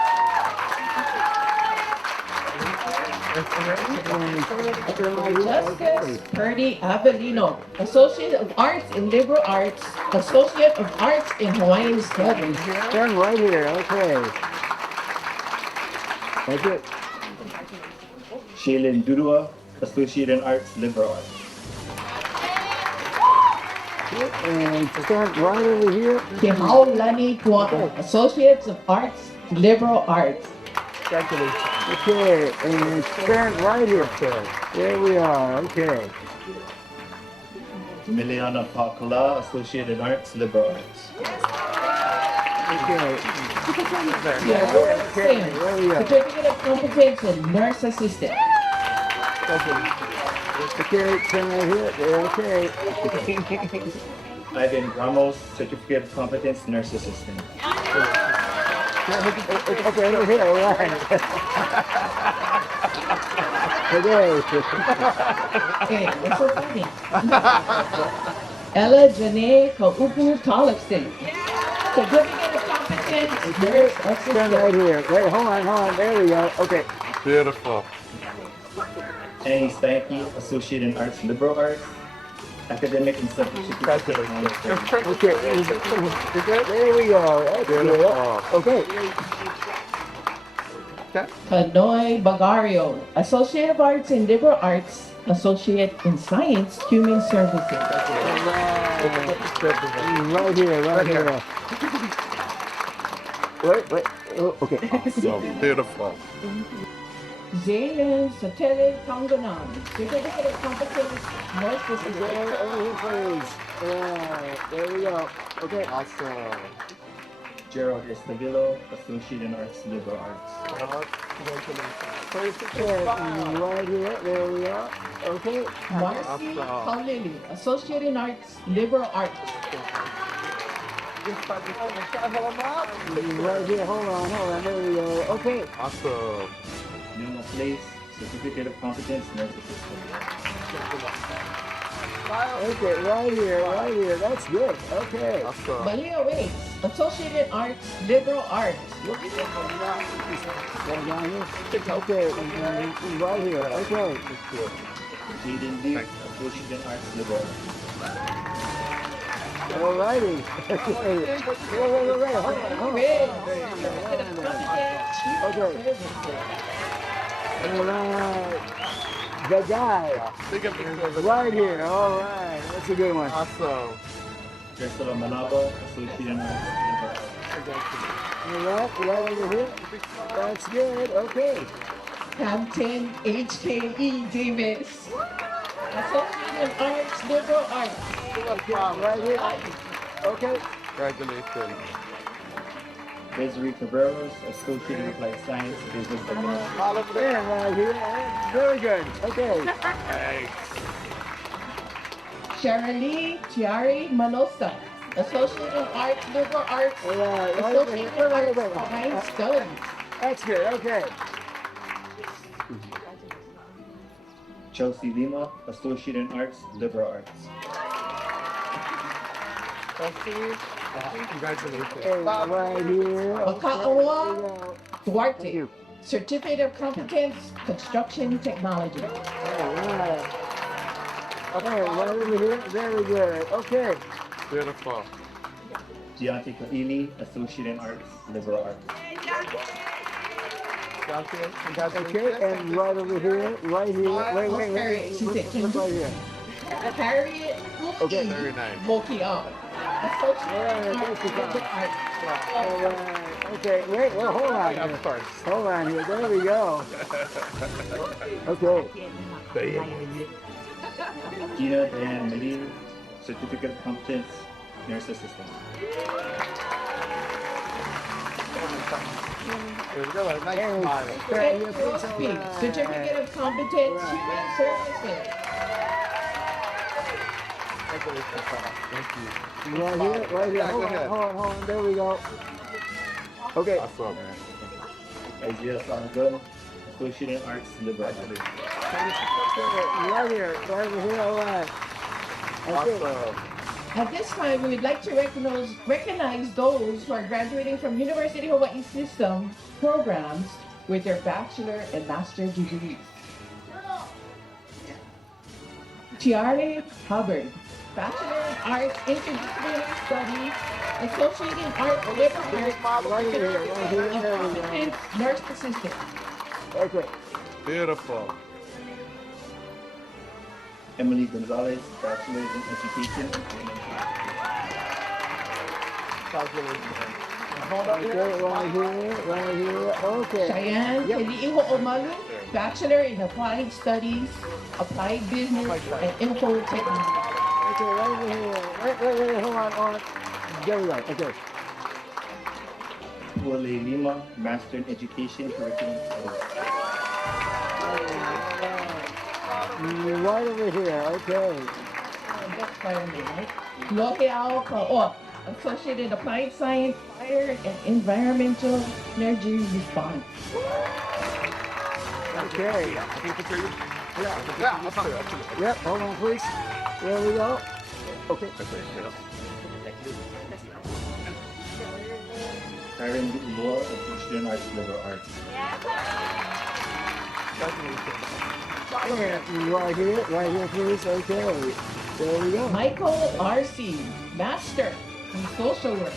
Justice Purdy Avelino, Associate of Arts in Liberal Arts, Associate of Arts in Hawaiian Studies. Stand right here, okay. That's it. Shaylin Dudua, Associate in Arts, Liberal Arts. And stand right over here. Kihaulani Tuaka, Associates of Arts, Liberal Arts. Okay, and stand right here, sir. There we are, okay. Miliana Pakala, Associate in Arts, Liberal Arts. Yeah, there we go. Certificate of Competence in Nurse Assistant. Okay, turn right here. Okay. Ivan Ramos, Certificate of Competence, Nurse Assistant. Okay, over here, all right. Okay, what's so funny? Ella Janae Kaupu Tollefson. Certificate of Competence, Nurse Turn Assistant. right here. Wait, hold on. There we go. Okay. Beautiful. Annie Steinke, Associate in Arts, Liberal Arts, Academic and Subject. Okay. There we go. That's good. Okay. Hanoi Bagario, Associate of Arts in Liberal Arts, Associate in Science, Human Services. Right here. Wait. Oh, okay. So beautiful. Zayn Satele Tonganan, Certificate of Competence, Nurse Assistant. Over here, please. There we go. Okay. Awesome. Gerald Estavillo, Associate in Arts, Liberal Arts. Right here. There we go. Okay. Marcy Paulili, Associate in Arts, Liberal Arts. Right here. Hold on. There we go. Okay. Awesome. Numa Place, Certificate of Competence, Nurse Assistant. Okay, right here. That's good. Okay. Awesome. Malia Waits, Associate in Arts, Liberal Arts. Okay, right here. Okay. Jaden Lee, Associate in Arts, Liberal Arts. Alrighty. Wait. Hold on. Okay. Alright. The guy. Right here. Alright. That's a good one. Awesome. Ursula Manaba, Associate in Arts, Liberal Arts. Alright, right over here. That's good. Okay. Hampton HKE Davis, Associate in Arts, Liberal Arts. Right here. Okay. Congratulations. Desiree Cabreros, Associate in Applied Science, Business Technology. All of them right here. Very good. Okay. Thanks. Shirley Chiari Manosa, Associate in Arts, Liberal Arts, Right. Associate in Arts, Combined Studies. That's good. Okay. Chelsea Lima, Associate in Arts, Liberal Arts. Congratulations. Right here. Makaawa Duarte, Certificate of Competence, Construction Technology. Alright. Okay, right over here. Very good. Okay. Beautiful. Deontay Kaili, Associate in Arts, Liberal Arts. Okay, and right over here. Right here. Wait. Right here. Harriet Okay. Very nice. Mokiao, Associate in Arts, Liberal Arts. Alright. Okay, wait. Well, hold on here. Of course. Hold on here. There we go. Okay. Gina Diane Medin, Certificate of Competence, Nurse Assistant. There we go. A nice smile. Ed Crosby, Certificate of Competence, Human Services. Thank you. Right here. Yeah, go ahead. Hold on. There we go. Okay. Awesome. Isaiah Sango, Associate in Arts, Liberal Arts. Right here. Right over here. All right. Okay. Awesome. At this time, we would like to recognize those who are graduating from University of Hawaii System programs with their bachelor and master degrees. Tiare Hubbard, Bachelor in Arts, Interdisciplinary Studies, Associate in Arts, Liberal Arts, Right here. Competence, Nurse Assistant. Okay. Beautiful. Emily Gonzalez, Bachelor's in Education. Okay, right here. Okay. Cheyenne Keli'iho Omalu, Bachelor in Applied Studies, Applied Business, and Info Technology. Okay, right over here. Wait, hold on. There we go. Okay. Puale Lima, Master in Education, Curriculum Studies. Right over here, okay. Lohiao Associated Applied Science, Fire and Environmental Energy Response. Okay. Yeah, I'll tell you. Yep, hold on, please. There we go. Okay. Karen Ulloa of Christian Arts, Liberal Arts. Right here, please. Okay. There we go. Michael R.C., Master in Social Work.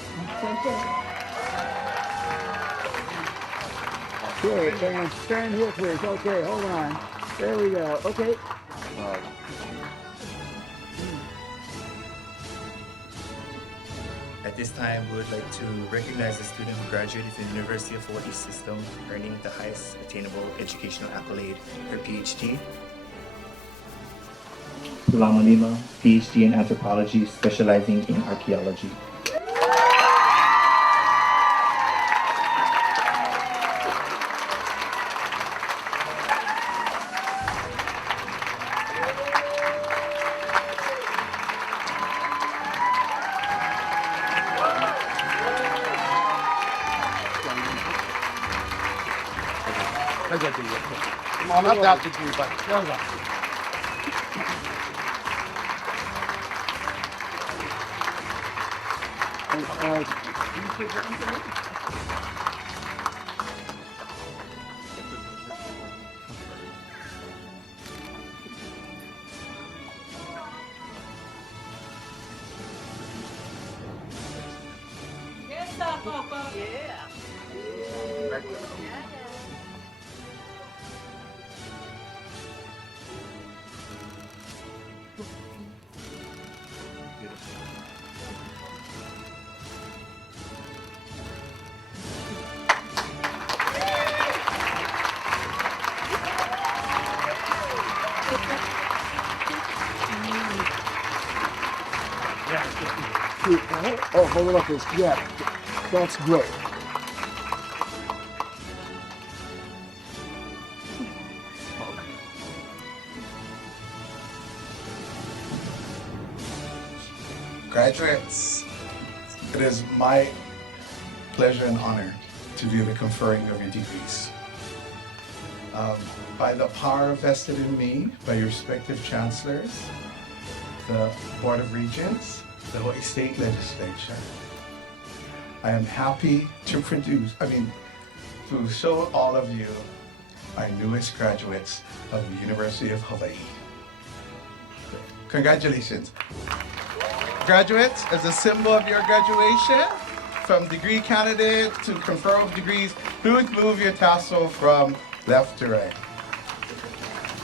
Okay, and stand here, please. Okay, hold on. There we go. Okay. At this time, we would like to recognize a student who graduated from the University of Hawaii system, earning the highest attainable educational accolade, her PhD. Pulama Lima, PhD in Anthropology, specializing in archaeology. Well, not that degree, but there we go. Oh, hold it up, please. Yeah, that's great. Graduates, it is my pleasure and honor to do the conferring of your degrees. By the power vested in me by your respective chancellors, the Board of Regents, the Hawaii State Legislature, I am happy to to show all of you our newest graduates of the University of Hawaii. Congratulations. Graduates, as a symbol of your graduation, from degree candidate to confer of degrees, please move your tassel from left to right.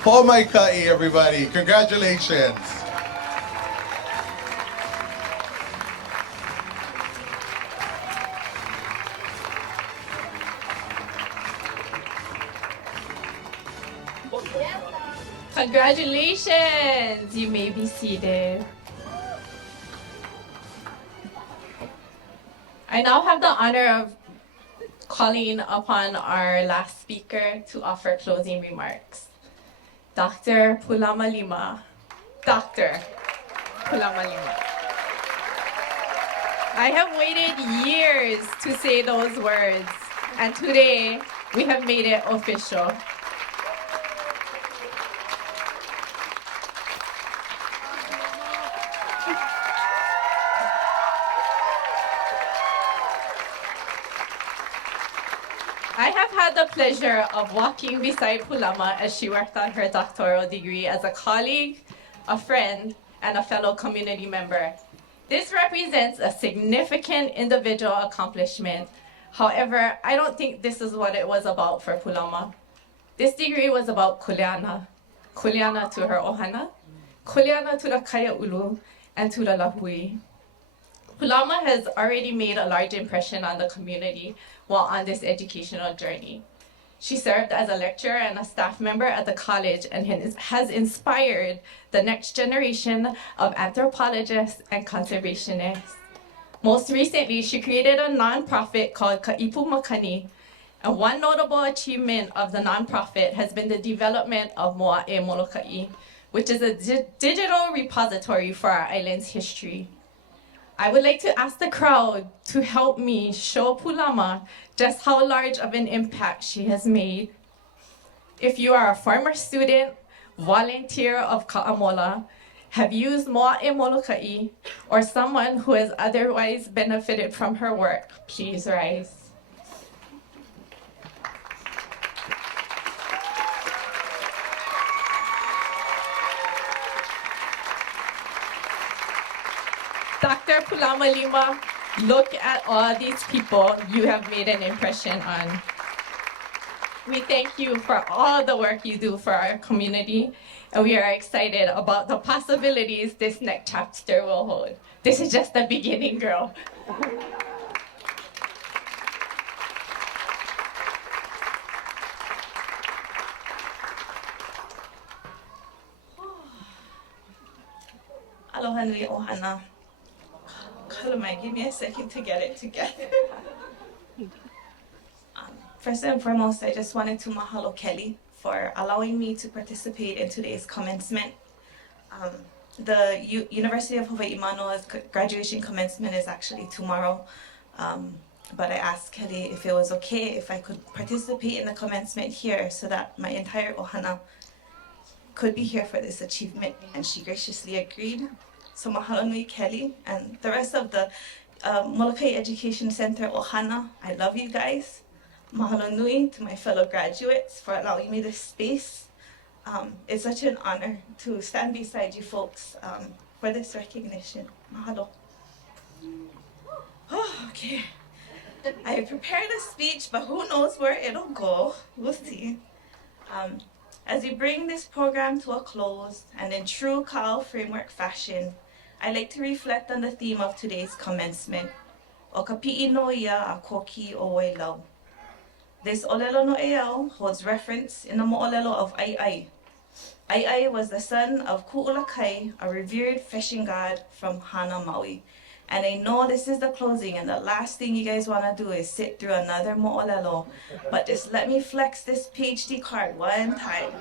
Po mai kai, everybody. Congratulations. Congratulations! You may be seated. I now have the honor of calling upon our last speaker to offer closing remarks. Dr. Pulama Lima. Dr. Pulama Lima. I have waited years to say those words, and today we have made it official. I have had the pleasure of walking beside Pulama as she worked on her doctoral degree as a colleague, a friend, and a fellow community member. This represents a significant individual accomplishment. However, I don't think this is what it was about for Pulama. This degree was about kuleana. Kuleana to her ohana, kuleana to the kaya ulu, and to the lahui. Pulama has already made a large impression on the community while on this educational journey. She served as a lecturer and a staff member at the college and has inspired the next generation of anthropologists and conservationists. Most recently, she created a nonprofit called Ka'ipu Makani, and one notable achievement of the nonprofit has been the development of Moa'e Molokai, which is a digital repository for our island's history. I would like to ask the crowd to help me show Pulama just how large of an impact she has made. If you are a former student, volunteer of Ka'amola, have used Moa'e Molokai, or someone who has otherwise benefited from her work, please rise. Dr. Pulama Lima, look at all these people you have made an impression on. We thank you for all the work you do for our community, and we are excited about the possibilities this next chapter will hold. This is just the beginning, girl. Aloha nui ohana. Kalamai, give me a second to get it together. First and foremost, I just wanted to mahalo Kelly for allowing me to participate in today's commencement. The University of Hawaii Manoa's graduation commencement is actually tomorrow, but I asked Kelly if it was okay if I could participate in the commencement here so that my entire ohana could be here for this achievement, and she graciously agreed. So mahalo nui Kelly and the rest of the Molokai Education Center ohana. I love you guys. Mahalo nui to my fellow graduates for allowing me this space. It's such an honor to stand beside you folks for this recognition. Mahalo. Oh, okay. I prepared a speech, but who knows where it'll go. We'll see. As we bring this program to a close, and in true Ka'au framework fashion, I'd like to reflect on the theme of today's commencement, o ka pi'i no ia a koki o Wailau. This olelo no eau holds reference in the mo'olelo of Ai. Ai was the son of Ku'ulakai, a revered fishing god from Hana, Maui. And I know this is the closing, and the last thing you guys want to do is sit through another mo'olelo, but just let me flex this PhD card one time.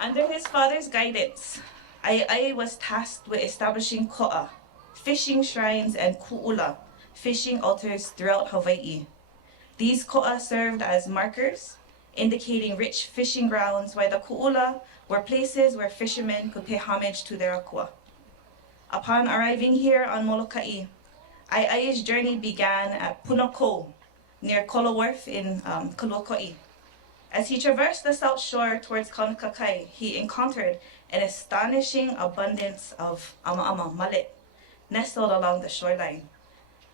Under his father's guidance, Ai was tasked with establishing ko'a, fishing shrines, and ku'ula, fishing altars throughout Hawaii. These ko'a served as markers, indicating rich fishing grounds, while the ku'ula were places where fishermen could pay homage to their akua. Upon arriving here on Molokai, Ai's journey began at Punako, near Kolo Wharf in Kaluakoi. As he traversed the south shore towards Kaunakakai, he encountered an astonishing abundance of ama-ama, mullet, nestled along the shoreline.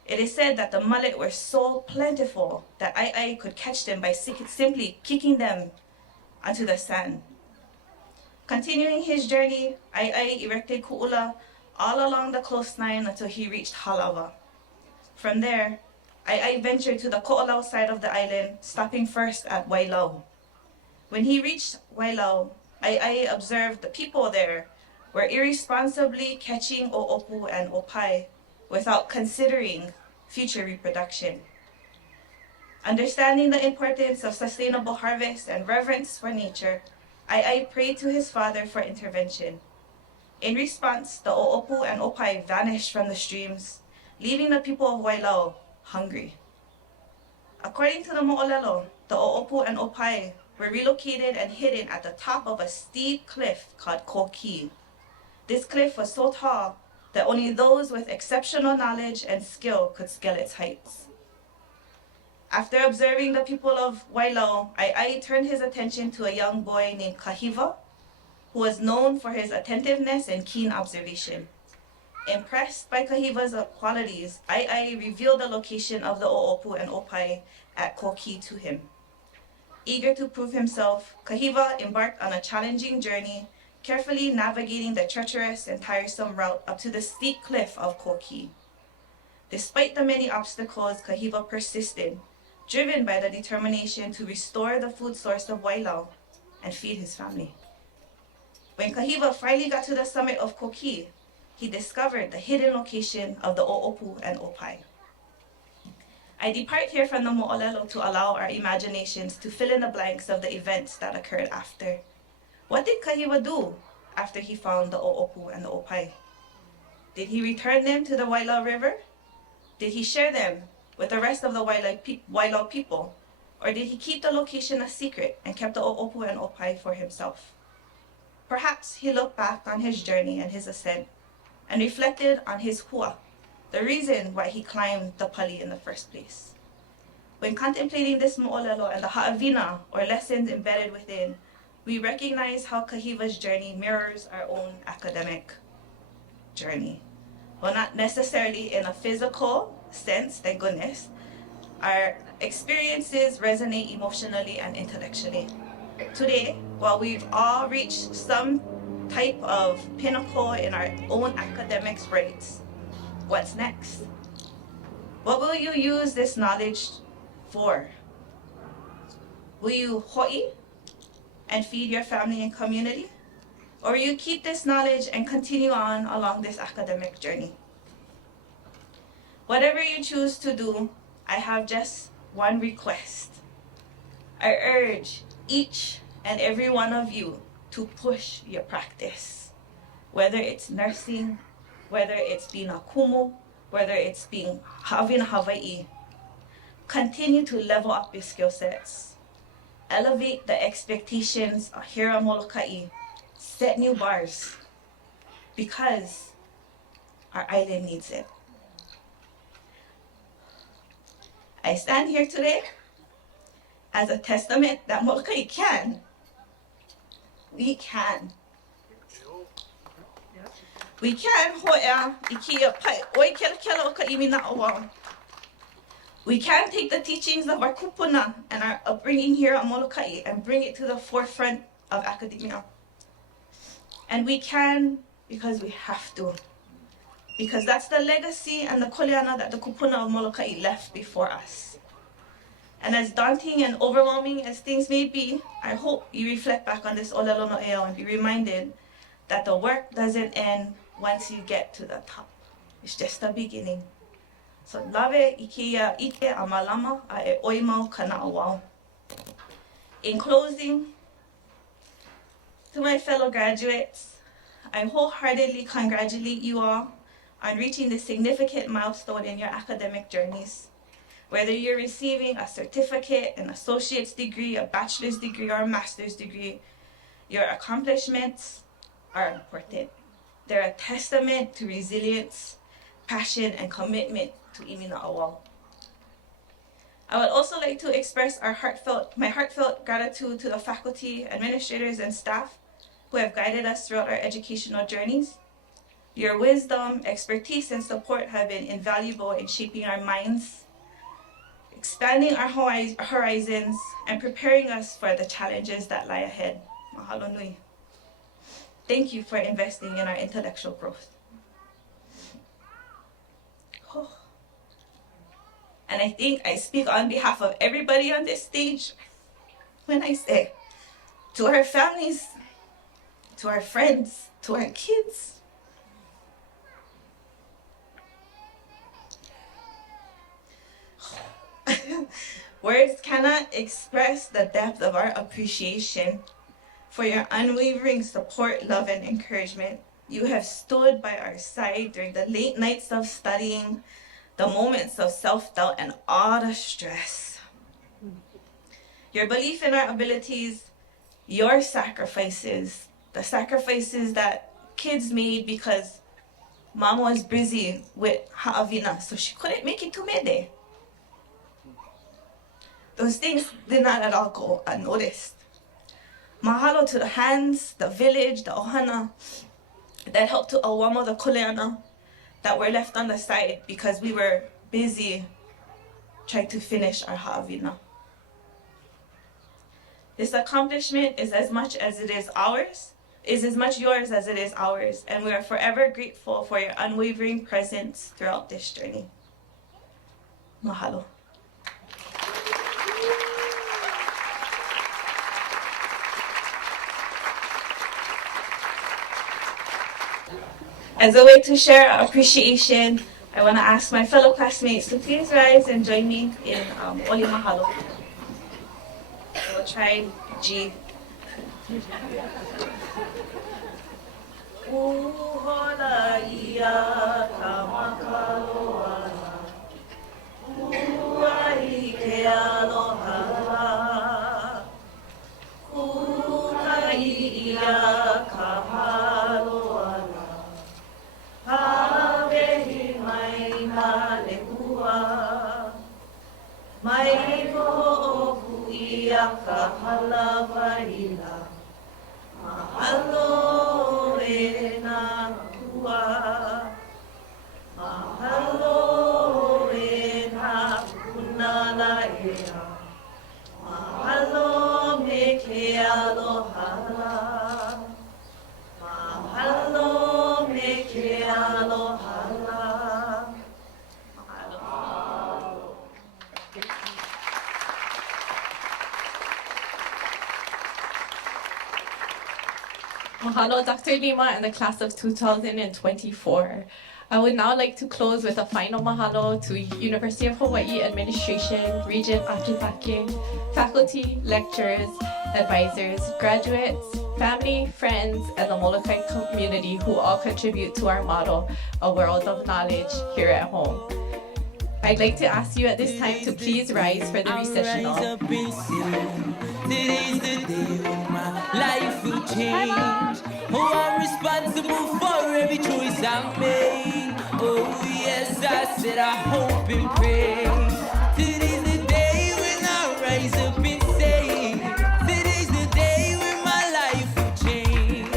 It is said that the mullet were so plentiful that Ai could catch them by simply kicking them onto the sand. Continuing his journey, Ai erected ku'ula all along the coastline until he reached Halawa. From there, Ai ventured to the Ko'olau side of the island, stopping first at Wailau. When he reached Wailau, Ai observed the people there were irresponsibly catching o'opu and opai without considering future reproduction. Understanding the importance of sustainable harvest and reverence for nature, Ai prayed to his father for intervention. In response, the o'opu and opai vanished from the streams, leaving the people of Wailau hungry. According to the mo'olelo, the o'opu and opai were relocated and hidden at the top of a steep cliff called Koki. This cliff was so tall that only those with exceptional knowledge and skill could scale its heights. After observing the people of Wailau, Ai turned his attention to a young boy named Kahiva, who was known for his attentiveness and keen observation. Impressed by Kahiva's qualities, Ai revealed the location of the o'opu and opai at Koki to him. Eager to prove himself, Kahiva embarked on a challenging journey, carefully navigating the treacherous and tiresome route up to the steep cliff of Koki. Despite the many obstacles, Kahiva persisted, driven by the determination to restore the food source of Wailau and feed his family. When Kahiva finally got to the summit of Koki, he discovered the hidden location of the O'opu and Opai. I depart here from the mo'olelo to allow our imaginations to fill in the blanks of the events that occurred after. What did Kahiwa do after he found the O'opu and the Opai? Did he return them to the Wailua River? Did he share them with the rest of the Wailua people? Or did he keep the location a secret and kept the O'opu and Opai for himself? Perhaps he looked back on his journey and his ascent and reflected on his hua, the reason why he climbed the pali in the first place. When contemplating this mo'olelo and the ha'avina, or lessons embedded within, we recognize how Kahiwa's journey mirrors our own academic journey. Well, not necessarily in a physical sense, thank goodness. Our experiences resonate emotionally and intellectually. Today, while we've all reached some type of pinnacle in our own academic sprites, what's next? What will you use this knowledge for? Will you ho'i and feed your family and community? Or will you keep this knowledge and continue on along this academic journey? Whatever you choose to do, I have just one request. I urge each and every one of you to push your practice. Whether it's nursing, whether it's being a kumu, whether it's being having Hawaii, continue to level up your skill sets. Elevate the expectations here at Molokai. Set new bars, because our island needs it. I stand here today as a testament that Molokai can. We can. We can hoya ikia pai oi kela kela o ka imina awa. We can take the teachings of our kupuna and our upbringing here at Molokai and bring it to the forefront of academia. And we can because we have to. Because that's the legacy and the koleana that the kupuna of Molokai left before us. And as daunting and overwhelming as things may be, I hope you reflect back on this olelo no eo and be reminded that the work doesn't end once you get to the top. It's just the beginning. So lave ikia ike a malama a e oimau kana awau. In closing, to my fellow graduates, I wholeheartedly congratulate you all on reaching this significant milestone in your academic journeys. Whether you're receiving a certificate, an associate's degree, a bachelor's degree, or a master's degree, your accomplishments are important. They're a testament to resilience, passion, and commitment to Imina Awal. I would also like to express my heartfelt gratitude to the faculty, administrators, and staff who have guided us throughout our educational journeys. Your wisdom, expertise, and support have been invaluable in shaping our minds, expanding our horizons, and preparing us for the challenges that lie ahead. Mahalo nui. Thank you for investing in our intellectual growth. And I think I speak on behalf of everybody on this stage when I say, to our families, to our friends, to our kids, words cannot express the depth of our appreciation for your unwavering support, love, and encouragement. You have stood by our side during the late nights of studying, the moments of self-doubt, and all the stress. Your belief in our abilities, your sacrifices, the sacrifices that kids made because Mama was busy with Ha'avina, so she couldn't make it to Mede. Those things did not at all go unnoticed. Mahalo to the hands, the village, the ohana, that helped to awamo the kuleana that were left on the side because we were busy trying to finish our ha'avina. This accomplishment is as much yours as it is ours, and we are forever grateful for your unwavering presence throughout this journey. Mahalo. As a way to share our appreciation, I want to ask my fellow classmates to please rise and join me in Oli Mahalo. We'll try G. Uhola ia kamakaloa, uai ke aloha, ukai ia kahaloa, hawehi mai na lehua, mai ko'oku ia kahalawaila. Mahalo e na kua, mahalo e na punala ea, mahalo me ke aloha, mahalo me ke aloha, mahalo. Mahalo, Dr. Lima and the class of 2024. I would now like to close with a final mahalo to University of Hawaii Administration, Regent Akitake, faculty, lecturers, advisors, graduates, family, friends, and the Molokai community who all contribute to our motto, a world of knowledge here at home. I'd like to ask you at this time to please rise for the recessional. Today's the day when my life will change. Oh, I'm responsible for every choice I made. Oh, yes, I said I hope and pray. Today's the day when I rise up and say, today's the day when my life will change.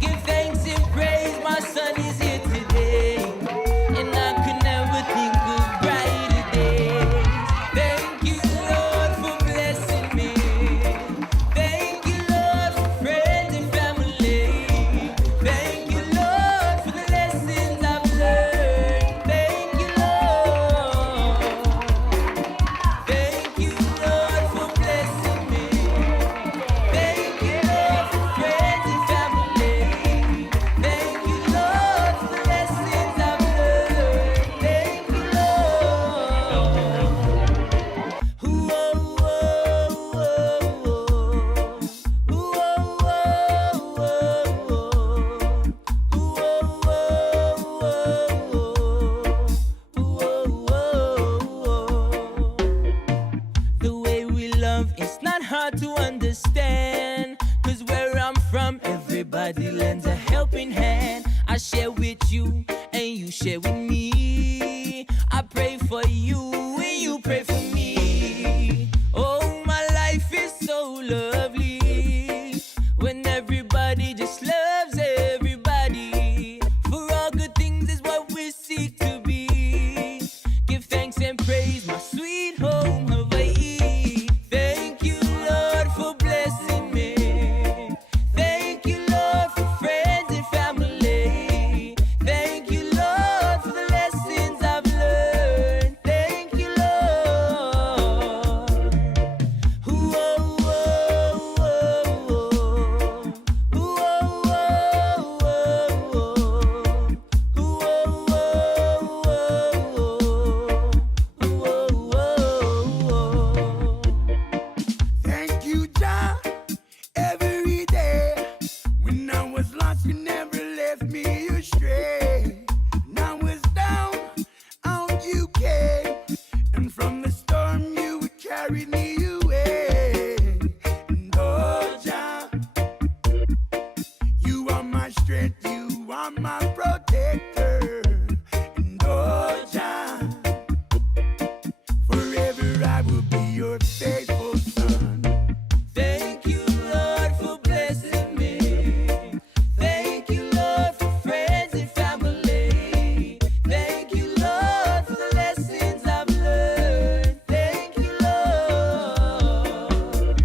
Give thanks and praise, my son is here today. And I could never think of brighter days. Thank you, Lord, for blessing me. Thank you, Lord, for friends and family. Thank you, Lord, for the lessons I've learned. Thank you, Lord. Thank you, Lord, for blessing me. Thank you, Lord, for friends and family. Thank you, Lord, for the lessons I've learned. Thank you, The way we love, it's not hard to understand. Cause where I'm from, everybody lends a helping hand. I share with you, and you share with me. I pray for you, and you pray for me. Oh, my life is so lovely when everybody just loves everybody. For all good things is what we seek to be. Give thanks and praise, my sweet home Hawaii. Thank you, Lord, for blessing me. Thank you, Lord, for friends and family. Thank you, Lord, for the lessons I've learned. Thank you, Lord. Thank you, Jah, every day. When I was lost, you never left me astray. When I was down, out you came. And from the storm, you carried me away. And oh, Jah, you are my strength, you are my protector. And oh, Jah, forever I will be your faithful son. Thank you, Lord, for blessing me. Thank you, Lord, for friends and family. Thank you, Lord, for the lessons I've learned. Thank you, Lord.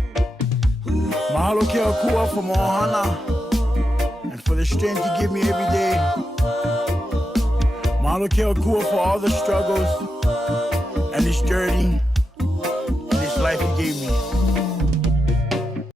Mahalo ke akua for Mohana and for the strength you give me every day. Mahalo ke akua for all the struggles and this journey